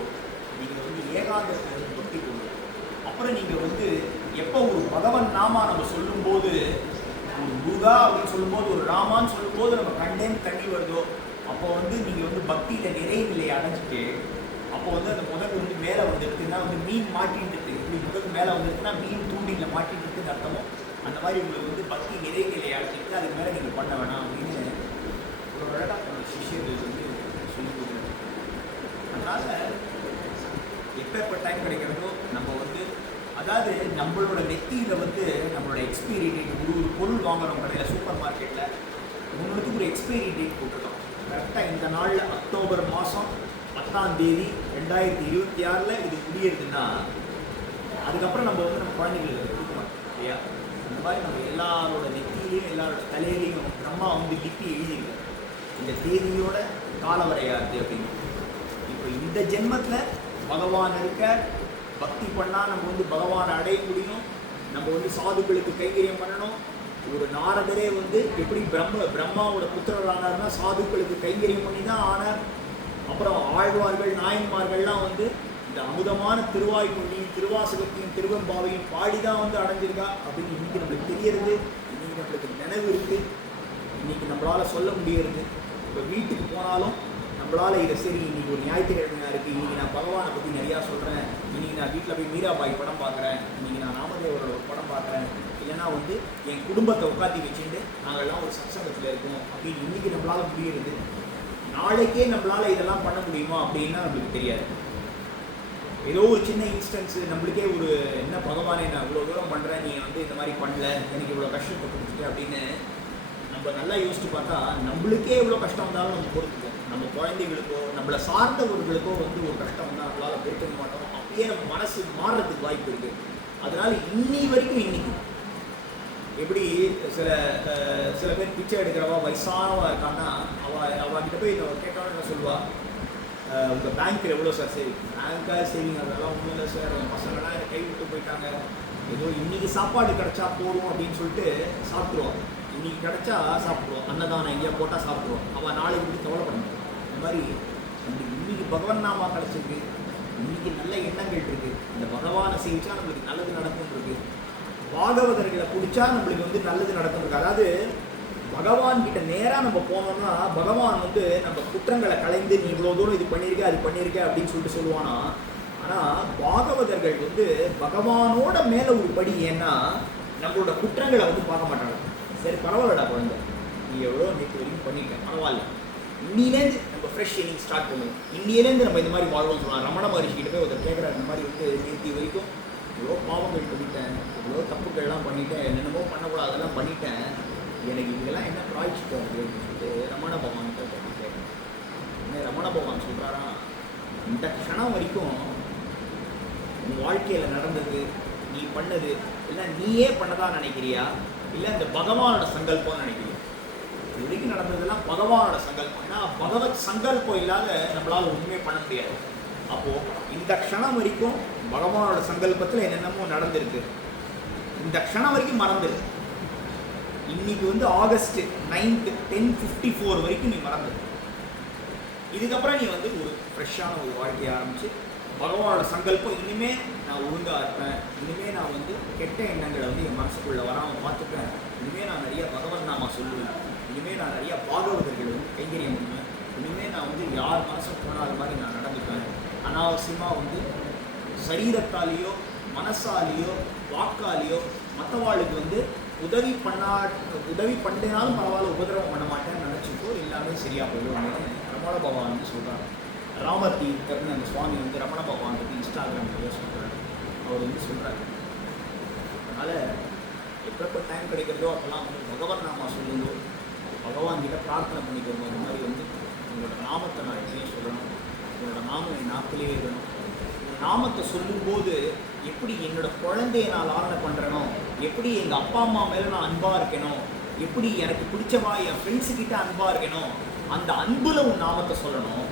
நீங்கள் வந்து ஏகாந்தத்தை பக்தி கொள்ளும். அப்புறம் நீங்கள் வந்து எப்போ ஒரு பகவன் நாமா நம்ம சொல்லும்போது ஒரு முருகா அப்படின்னு சொல்லும்போது ஒரு ராமான்னு சொல்லும்போது நம்ம கண்டேன்னு தண்ணி வருதோ அப்போ வந்து நீங்கள் வந்து பக்தியில் நிறைநிலையை அடைஞ்சிட்டு அப்போ வந்து அந்த முதல் வந்து மேலே வந்துருக்குன்னா வந்து மீன் மாட்டின்ட்டு இப்படி முதல் மேலே வந்துருக்குன்னா மீன் தூண்டியில் மாட்டின்ட்டுன்னு அர்த்தமோ அந்த மாதிரி உங்களுக்கு வந்து பக்தி நிறைநிலையை அடைஞ்சிட்டு அதுக்கு மேலே நீங்கள் பண்ண வேணாம் அப்படின்னு ஒரு ஒரு சிஷியர்கள் வந்து சொல்லி கொடுக்குறாங்க. அதனால் எப்போ டைம் கிடைக்கிறதோ நம்ம வந்து அதாவது நம்மளோட நெத்தியில் வந்து நம்மளோட எக்ஸ்பைரி டேட் ஒரு பொருள் வாங்குறோம் கடையில் சூப்பர் மார்க்கெட்டில் உங்களுக்கு ஒரு எக்ஸ்பைரி டேட் போட்டுருக்கோம். கரெக்டாக இந்த நாளில் அக்டோபர் மாதம் 10ஆம் தேதி 2026 இது முடியறதுன்னா அதுக்கப்புறம் நம்ம வந்து நம்ம குழந்தைங்களுக்கு கொடுக்கணும் இல்லையா? இந்த மாதிரி நம்ம எல்லாரோட நெத்தியிலையும் எல்லாரோட தலையிலையும் பிரம்மா வந்து லிப்பி எழுதிங்க இந்த தேதியோட காலவரையாது அப்படின்னு. இப்போ இந்த ஜென்மத்தில் பகவான் இருக்க பக்தி பண்ணால் நம்ம வந்து பகவானை அடைய முடியும். நம்ம வந்து சாதுக்களுக்கு கைங்கரியம் பண்ணணும். ஒரு நாரதரே வந்து எப்படி பிரம்மாவோட புத்திரர் ஆனார்னா சாதுக்களுக்கு கைங்கரியம் பண்ணி தான் ஆனார். அப்புறம் ஆழ்வார்கள் நாயன்மார்கள்லாம் வந்து இந்த அமுதமான திருவாய்மொழியும் திருவாசகத்தையும் திருவெம்பாவையும் பாடி தான் வந்து அடைஞ்சிருக்கா அப்படின்னு இன்னைக்கு நம்மளுக்கு தெரியறது. இன்னைக்கு நம்மளுக்கு நினைவு இருக்குது. இன்னைக்கு நம்மளால் சொல்ல முடியறது. இப்போ வீட்டுக்கு போனாலும் நம்மளால் இதை சரி இன்றைக்கி ஒரு ஞாயிற்றுக்கிழமையாக இருக்குது, இன்றைக்கி நான் பகவானை பற்றி நிறையா சொல்கிறேன், இன்றைக்கி நான் வீட்டில் போய் மீராபாய் படம் பார்க்குறேன், இன்றைக்கி நான் ராமதேவரோட ஒரு படம் பார்க்குறேன், இல்லைனா வந்து என் குடும்பத்தை உட்காத்தி வச்சுட்டு நாங்கள்லாம் ஒரு சத்சங்கத்தில் இருக்கோம் அப்படின்னு இன்றைக்கி நம்மளால் முடியுது. நாளைக்கே நம்மளால் இதெல்லாம் பண்ண முடியுமா அப்படின்னா நம்மளுக்கு தெரியாது. ஏதோ ஒரு சின்ன இன்ஸ்டன்ஸு நம்மளுக்கே ஒரு என்ன பகவானே நான் இவ்வளோ தூரம் பண்ணுறேன், நீங்கள் வந்து இந்த மாதிரி பண்ணல, எனக்கு இவ்வளோ கஷ்டத்தை கொடுத்துட்டு அப்படின்னு நம்ம நல்லா யோசிச்சு பார்த்தா நம்மளுக்கே எவ்வளோ கஷ்டம் வந்தாலும் நம்ம பொறுத்துப்போம். நம்ம குழந்தைகளுக்கோ நம்மளை சார்ந்தவர்களுக்கோ வந்து ஒரு கஷ்டம் வந்தால் நம்மளால் பொறுத்துக்க மாட்டோம். அப்படியே நம்ம மனசு மாறுறதுக்கு வாய்ப்பு இருக்குது. அதனால் இன்னி வரைக்கும் இன்னைக்கு எப்படி சில பேர் பிச்சை எடுக்கிறவா வயசானவா இருக்கான்னா அவகிட்ட போய் கேட்டோன்னு என்ன சொல்லுவா, உங்கள் பேங்க்கில் எவ்வளோ சார் சேவிங்? பேங்க்காக சேவிங் அதெல்லாம் ஒன்றும் இல்லை சார், என் பசங்களாம் என்னை கை விட்டு போயிட்டாங்க, ஏதோ இன்றைக்கி சாப்பாடு கிடச்சா போதும் அப்படின்னு சொல்லிட்டு சாப்பிடுவோம். இன்றைக்கி கிடச்சா சாப்பிடுவோம், அன்னதானம் எங்கேயா போட்டால் சாப்பிடுவோம். அவன் நாளைக்கு இப்படி கவலைப்படணும். இந்த மாதிரி நம்மளுக்கு இன்றைக்கி பகவான் நாமா கிடச்சிருக்கு, இன்றைக்கி நல்ல எண்ணங்கள் இருக்குது, இந்த பகவானை சேவிச்சா நம்மளுக்கு நல்லது நடக்கும் இருக்குது, பாகவதர்களை பிடிச்சா நம்மளுக்கு வந்து நல்லது நடக்கும் இருக்குது. அதாவது பகவான் கிட்ட நேராக நம்ம போனோம்னா பகவான் வந்து நம்ம குற்றங்களை கலைந்து நீ இவ்வளோ தூரம் இது பண்ணியிருக்க அது பண்ணியிருக்க அப்படின்னு சொல்லிட்டு சொல்லுவானா. ஆனால் பாகவதர்கள் வந்து பகவானோட மேலே ஒரு படி, ஏன்னா நம்மளோட குற்றங்களை வந்து பார்க்க மாட்டாங்க. சரி பரவாயில்லடா குழந்தை, நீ எவ்வளோ நேற்று வரைக்கும் பண்ணியிருக்கேன், பரவாயில்ல, இன்னிலேருந்து நம்ம ஃப்ரெஷ் இன்னிங் ஸ்டார்ட் பண்ணுவோம், இன்னிலேருந்து நம்ம இந்த மாதிரி வாழ்வோம் சொல்லலாம். ரமண மகரிஷிக்கிட்ட போய் ஒருத்தர் கேட்குறாரு, இந்த மாதிரி வந்து நேற்று வரைக்கும் இவ்வளோ பாவங்கள் பண்ணிட்டேன், இவ்வளோ தப்புக்கள்லாம் பண்ணிட்டேன், என்னென்னமோ பண்ணக்கூடாது அதெல்லாம் பண்ணிட்டேன், எனக்கு இதெல்லாம் என்ன பிராய்ச்சிட்டு அப்படின்னு சொல்லிட்டு ரமண பகவான் கேட்குறேன். ரமண பகவான் சொல்கிறாரா, இந்த க்ஷணம் வரைக்கும் உன் வாழ்க்கையில் நடந்தது நீ பண்ணது இல்லை நீயே பண்ணதான் நினைக்கிறியா, இல்லை இந்த பகவானோட சங்கல்பம்னு நினைக்கிறியா? இது வரைக்கும் நடந்ததெல்லாம் பகவானோட சங்கல்பம். ஏன்னா பகவத் சங்கல்பம் இல்லாத நம்மளால் ஒன்றுமே பண்ண முடியாது. அப்போது இந்த க்ஷணம் வரைக்கும் பகவானோட சங்கல்பத்தில் என்னென்னமோ நடந்திருக்கு, இந்த க்ஷணம் வரைக்கும் மறந்துடு. இன்னைக்கு வந்து ஆகஸ்ட் 9, 10:54 வரைக்கும் நீ மறந்துடு. இதுக்கப்புறம் நீ வந்து ஒரு ஃப்ரெஷ்ஷான ஒரு வாழ்க்கையை ஆரம்பித்து பகவானோட சங்கல்பம் இனிமே நான் ஒழுங்கா இருப்பேன், இனிமே நான் வந்து கெட்ட எண்ணங்களை வந்து என் மனசுக்குள்ள வராமல் பார்த்துப்பேன், இனிமே நான் நிறைய பகவன் நாமா சொல்லுவேன், இனிமே நான் நிறைய பாகவதர்கள் வந்து கைங்கரியம் பண்ணுவேன், இனிமே நான் வந்து யார் மனசும் போனாத மாதிரி நான் நடந்துப்பேன், அனாவசியமாக வந்து சரீரத்தாலேயோ மனசாலேயோ வாக்காலேயோ மற்றவாளுக்கு வந்து உதவி பண்ணினாலும் பரவாயில்ல, உபதிரவம் பண்ண மாட்டேன்னு நினச்சிக்கோ, எல்லாமே சரியாக போயிடும். ரமண பகவான் வந்து சொல்கிறார். ராமர் தீர்த்தர்னு அந்த சுவாமி வந்து ரமண பகவான் பற்றி இன்ஸ்டாகிராமில் சொல்கிறார். அவர் வந்து சொல்கிறார், அதனால் எப்பப்போ டைம் கிடைக்கிறதோ அப்போல்லாம் வந்து பகவன் நாமா சொல்லுங்கோ, பகவான் கிட்ட பிரார்த்தனை பண்ணிக்கோங்க. இந்த மாதிரி வந்து உங்களோட நாமத்தை நான் எப்படியும் சொல்லணும், உங்களோட நாமம் என் நாட்டிலே இருக்கணும். நாமத்தை சொல்லும்போது எப்படி என்னோட குழந்தைய நான் லாலனை பண்ணுறனோ, எப்படி எங்கள் அப்பா அம்மா மேலே நான் அன்பாக இருக்கணும், எப்படி எனக்கு பிடிச்சவா என் ஃப்ரெண்ட்ஸுக்கிட்ட அன்பாக இருக்கணும், அந்த அன்புல உன் நாமத்தை சொல்லணும்.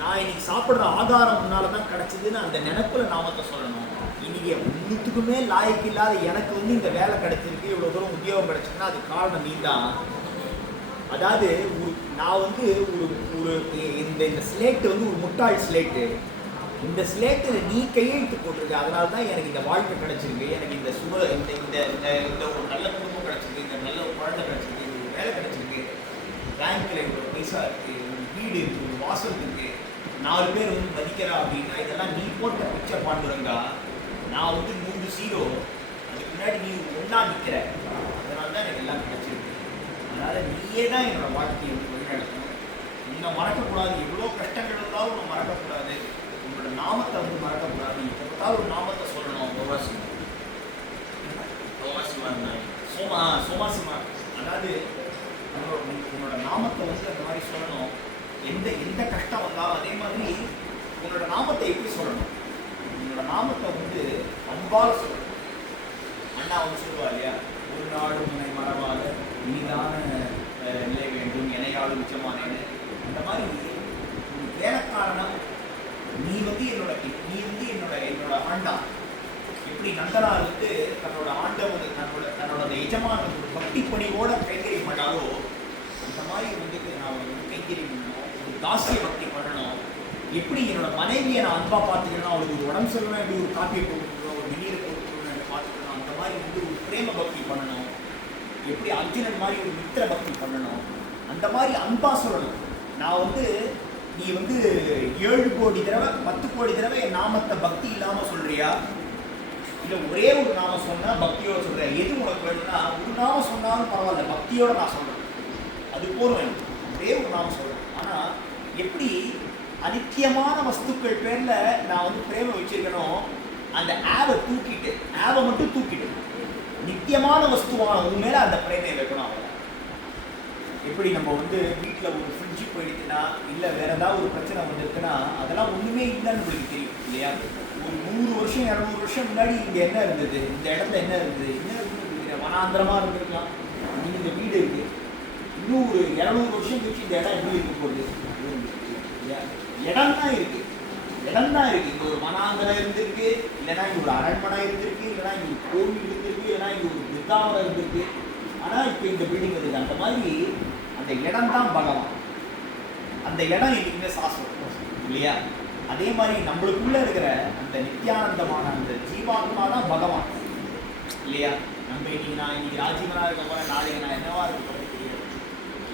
நான் இன்னைக்கு சாப்பிட்ற ஆகாரம் முன்னால தான் கிடச்சிதுன்னு அந்த நினைப்புல நாமத்தை சொல்லணும். இன்னைக்கு ஒன்றுத்துக்குமே லாய்க்கு இல்லாத எனக்கு வந்து இந்த வேலை கிடைச்சிருக்கு, இவ்வளோ தூரம் உத்தியோகம் கிடைச்சிருக்குன்னா அது காரணம் நீ தான். அதாவது நான் வந்து ஒரு இந்த ஸ்லேட்டு வந்து ஒரு முட்டாள் ஸ்லேட்டு. இந்த ஸ்லேட்டில் நீ கையெழுத்து போட்டிருக்கு, அதனால தான் எனக்கு இந்த வாழ்க்கை கிடைச்சிருக்கு, எனக்கு இந்த இந்த ஒரு நல்ல குடும்பம் கிடைச்சிருக்கு, இந்த நல்ல ஒரு குழந்தை கிடைச்சிருக்கு, இந்த ஒரு வேலை கிடைச்சிருக்கு, பேங்க்கில் இவ்வளோ பைசா இருக்குது, ஒரு வீடு இருக்குது, ஒரு வாசல் இருக்குது, 4 பேர் வந்து மதிக்கிறா அப்படின்னா இதெல்லாம் நீ போட்ட பிக்சர் பாண்டுறங்கா. நான் வந்து 3 0, அதுக்கு முன்னாடி நீ ஒன்றா நிற்கிற, அதனால தான் எனக்கு எல்லாம் கிடைச்சிருக்கு. அதனால் நீயே தான் என்னோட வாழ்க்கையை வந்து வழிநடத்தணும். உன்னை மறக்கக்கூடாது, எவ்வளோ கஷ்டங்கள் இருந்தாலும் உன்னை மறக்கக்கூடாது, உங்களோட நாமத்தை வந்து மறக்கக்கூடாது. இப்போ ஒரு நாமத்தை சொல்லணும். சோமாசிமா, அதாவது உன்னோட நாமத்தை வந்து அந்த மாதிரி சொல்லணும். எந்த கஷ்டம் வந்தாலும் அதே மாதிரி உன்னோட நாமத்தை எப்படி சொல்லணும், உன்னோட நாமத்தை வந்து அன்பால் சொல்லணும். அண்ணா வந்து சொல்லுவா இல்லையா, ஒரு நாடு முனை மறவாத இனிதான நிலை வேண்டும் எனையாடு உச்சமானேன்னு. அந்த மாதிரி வேலைக்காரனா நீ வந்து என்னோட ஆண்டா. எப்படி நந்தனார் வந்து தன்னோட ஆண்டவன் தன்னோட எஜமானன் ஒரு பக்தி பணியோட கைங்கரியம் பண்ணாலோ, அந்த மாதிரி வந்துட்டு நான் வந்து கைங்கரியம் பண்ணணும், ஒரு தாசிய பக்தி பண்ணணும். எப்படி என்னோட மனைவியை நான் அன்பா பார்த்துக்கணும், அவளுக்கு ஒரு உடம்பு சொல்லணும், எப்படி ஒரு காப்பியை கொடுக்கணும், ஒரு நீரை கொடுக்கணும் பார்த்துக்கணும், அந்த மாதிரி வந்து ஒரு பிரேம பக்தி பண்ணணும். எப்படி அர்ஜுனன் மாதிரி ஒரு மித்திர பக்தி பண்ணணும், அந்த மாதிரி அன்பா சொல்லணும். நான் வந்து நீ வந்து 7 கோடி தடவை 10 கோடி தடவை என் நாமத்தை பக்தி இல்லாமல் சொல்றியா, இல்லை ஒரே ஒரு நாமம் சொன்னால் பக்தியோட சொல்றியா, எது உனக்கு வேணும்னா ஒரு நாமம் சொன்னாலும் பரவாயில்ல, பக்தியோட நான் சொல்கிறேன், அது போதும் எனக்கு, ஒரே ஒரு நாமம் சொல்கிறேன். ஆனால் எப்படி அனித்தியமான வஸ்துக்கள் பேரில் நான் வந்து பிரேம வச்சிருக்கணும், அந்த ஆவை மட்டும் தூக்கிட்டு நித்தியமான வஸ்துவான உன் மேலே அந்த பிரேமையை வைக்கணும். அவன் எப்படி நம்ம வந்து வீட்டில் ஒரு ஃப்ரிட்ஜு போயிடுச்சுன்னா, இல்லை வேற ஏதாவது ஒரு பிரச்சனை வந்துருக்குன்னா அதெல்லாம் ஒன்றுமே இல்லைன்னு நம்மளுக்கு தெரியும் இல்லையா. ஒரு 100 வருஷம் 200 வருஷம் முன்னாடி இங்கே என்ன இருந்தது, இந்த இடத்துல என்ன இருந்தது, வனாந்திரமாக இருந்திருக்கலாம். நீங்கள் இந்த வீடு இருக்குது, இன்னும் ஒரு 200 வருஷம் கழிச்சு இந்த இடம் எப்படி இருக்க போகுது, இடம் தான் இருக்குது. இங்கே ஒரு வனாந்திரம் இருந்திருக்கு, இல்லைன்னா இங்கே ஒரு அரண்மனை இருந்திருக்கு, இல்லைன்னா இங்கே ஒரு கோவில் இருந்திருக்கு, இல்லைன்னா இங்கே ஒரு பிருந்தாவனம் இருந்திருக்கு. ஆனால் இப்போ இந்த பில்டிங் இருக்குது. அந்த மாதிரி அந்த இடம் தான் பகவான். அந்த இடம் எதுக்குமே சாஸ்திரம் இல்லையா. அதே மாதிரி நம்மளுக்குள்ள இருக்கிற அந்த நித்தியானந்தமான அந்த ஜீவாத்மா தான் பகவான் இல்லையா. நம்ம இன்னைக்கு ராஜீவனா இருக்க போறேன், நாளைக்கு நான் என்னவா இருக்க போறேன் தெரியாது,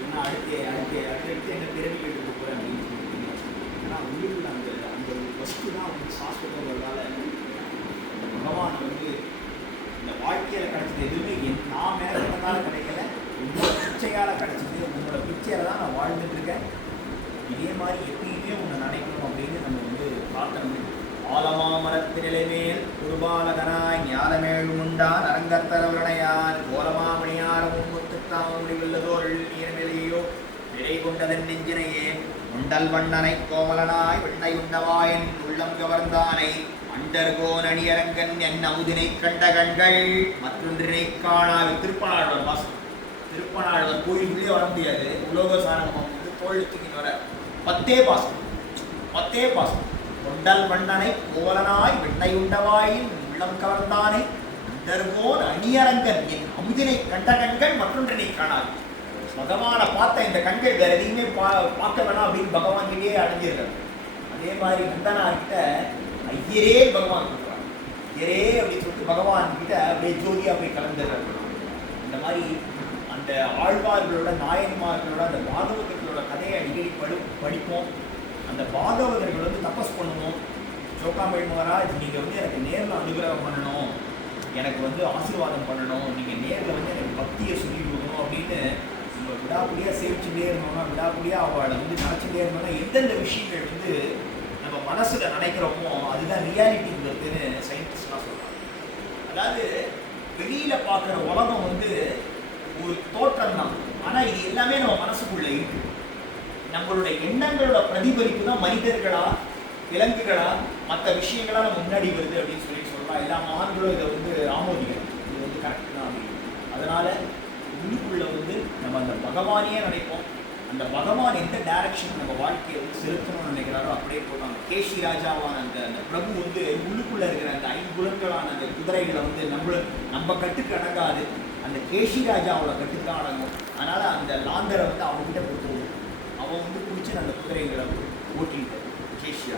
என்ன அடுத்து என்ன பிறவி எடுக்க போறேன் அப்படின்னு சொல்லிட்டு. ஆனால் உள்ளுக்குள்ள அந்த ஒரு வஸ்து தான் வந்து சாஸ்திரங்கிறதால பகவான் வந்து இந்த வாழ்க்கையில் கிடைச்சது எதுவுமே நான் மேலே கிடைக்கல, உங்களோட பிச்சையால் கிடைச்சது, உங்களோட பிச்சையில தான் நான் வாழ்ந்துட்டு இருக்கேன். இதே மாதிரி எப்பயுமே உன்னை நினைக்கணும் அப்படின்னு நம்ம வந்து பிரார்த்தனை. ஆலமாமரத்து நிலைமேல் குருபாலகனாய் ஞானமேழும் உண்டான் அரங்கத்தரவரணையான் கோலமாமணியாரமும் முத்துத்தாமொழி உள்ளதோள் நீரநிலையோ நிறை கொண்டதன் நெஞ்சினையே உண்டல் வண்ணனை கோமலனாய் வெண்ணை உண்ணவாயன் உள்ளம் கவர்ந்தானை அண்டர்கோன் அணியரங்கன் என் அமுதினை கண்ட கண்கள் மற்றொன்றினை காணாது. திருப்பனாழ்வார் வாசம். திருப்பனாழ்வார் கோயிலுக்குள்ளே வர முடியாது, உலோக சாரணம் வந்து தோழத்துக்கு வர 10 பாசம். கொண்டல் வண்ணனை கோவலனாய் வெண்ணை உண்டவாயின் உள்ளம் கவர்ந்தானை அண்டர்கோன் அணியரங்கன் என் அமுதினை கண்ட கண்கள் மற்றொன்றினை காணாது. பகவானை பார்த்த இந்த கண்கள் வேற எதையுமே பார்க்க வேணாம் அப்படின்னு பகவான் கிட்டே அடைஞ்சிருக்காரு. அதே மாதிரி நந்தனார்கிட்ட ஐயரே பகவான் கொடுக்குறாங்க. ஐயரே அப்படின்னு சொல்லிட்டு பகவான் கிட்ட அப்படியே ஜோதியா போய் கலந்துடுறாங்க. இந்த மாதிரி அந்த ஆழ்வார்களோட நாயன்மார்களோட அந்த பாகவதர்களோட கதையை அடிக்கடி படிப்போம். அந்த பாகவதர்கள் வந்து தபஸ் பண்ணுவோம். சோக்காம்பேட் மகாராஜ் நீங்கள் வந்து எனக்கு நேரில் அனுகிரகம் பண்ணணும், எனக்கு வந்து ஆசீர்வாதம் பண்ணணும், நீங்கள் நேரில் வந்து எனக்கு பக்தியை சொல்லி கொடுக்கணும் அப்படின்னு நம்ம விடாப்படியாக சேவிச்சுட்டே இருந்தோம்னா, விடாப்படியாக அவளை வந்து நினச்சிட்டே இருந்தோம்னா எந்தெந்த விஷயங்கள் வந்து நம்ம மனசில் நினைக்கிறோமோ அதுதான் ரியாலிட்டிங்கிறதுன்னு சயின்டிஸ்ட்லாம் சொல்கிறாங்க. அதாவது வெளியில் பார்க்குற உலகம் வந்து ஒரு தோற்றம் தான், ஆனால் இது எல்லாமே நம்ம மனசுக்குள்ளே இருக்கு. நம்மளுடைய எண்ணங்களோட பிரதிபலிப்பு தான் மனிதர்களா விலங்குகளா மற்ற விஷயங்களா நம்ம முன்னாடி வருது அப்படின்னு சொல்லலாம். எல்லா மகான்களும் இதை வந்து ஆமோதிக்கிறோம், இது வந்து கரெக்ட் தான் அப்படின்னு. அதனால உள்ளுக்குள்ள வந்து நம்ம அந்த பகவானையே நினைப்போம். அந்த பகவான் எந்த டைரக்ஷன் நம்ம வாழ்க்கையை வந்து செலுத்தணும்னு நினைக்கிறாரோ அப்படியே போட்டாங்க. கேஷி ராஜாவான அந்த பிரபு வந்து உள்ளுக்குள்ள இருக்கிற அந்த 5 குலங்களான அந்த குதிரைகளை வந்து நம்ம கட்டுக்கு அடங்காது, அந்த கேஷி ராஜாவோட கட்டுக்கு அடங்கும். அதனால அந்த லாந்தரை வந்து அவங்ககிட்ட கொடுத்துருவோம். அவன் வந்து பிடிச்சி அந்த குதிரைகளை ஓட்டிட்டு கேஷியா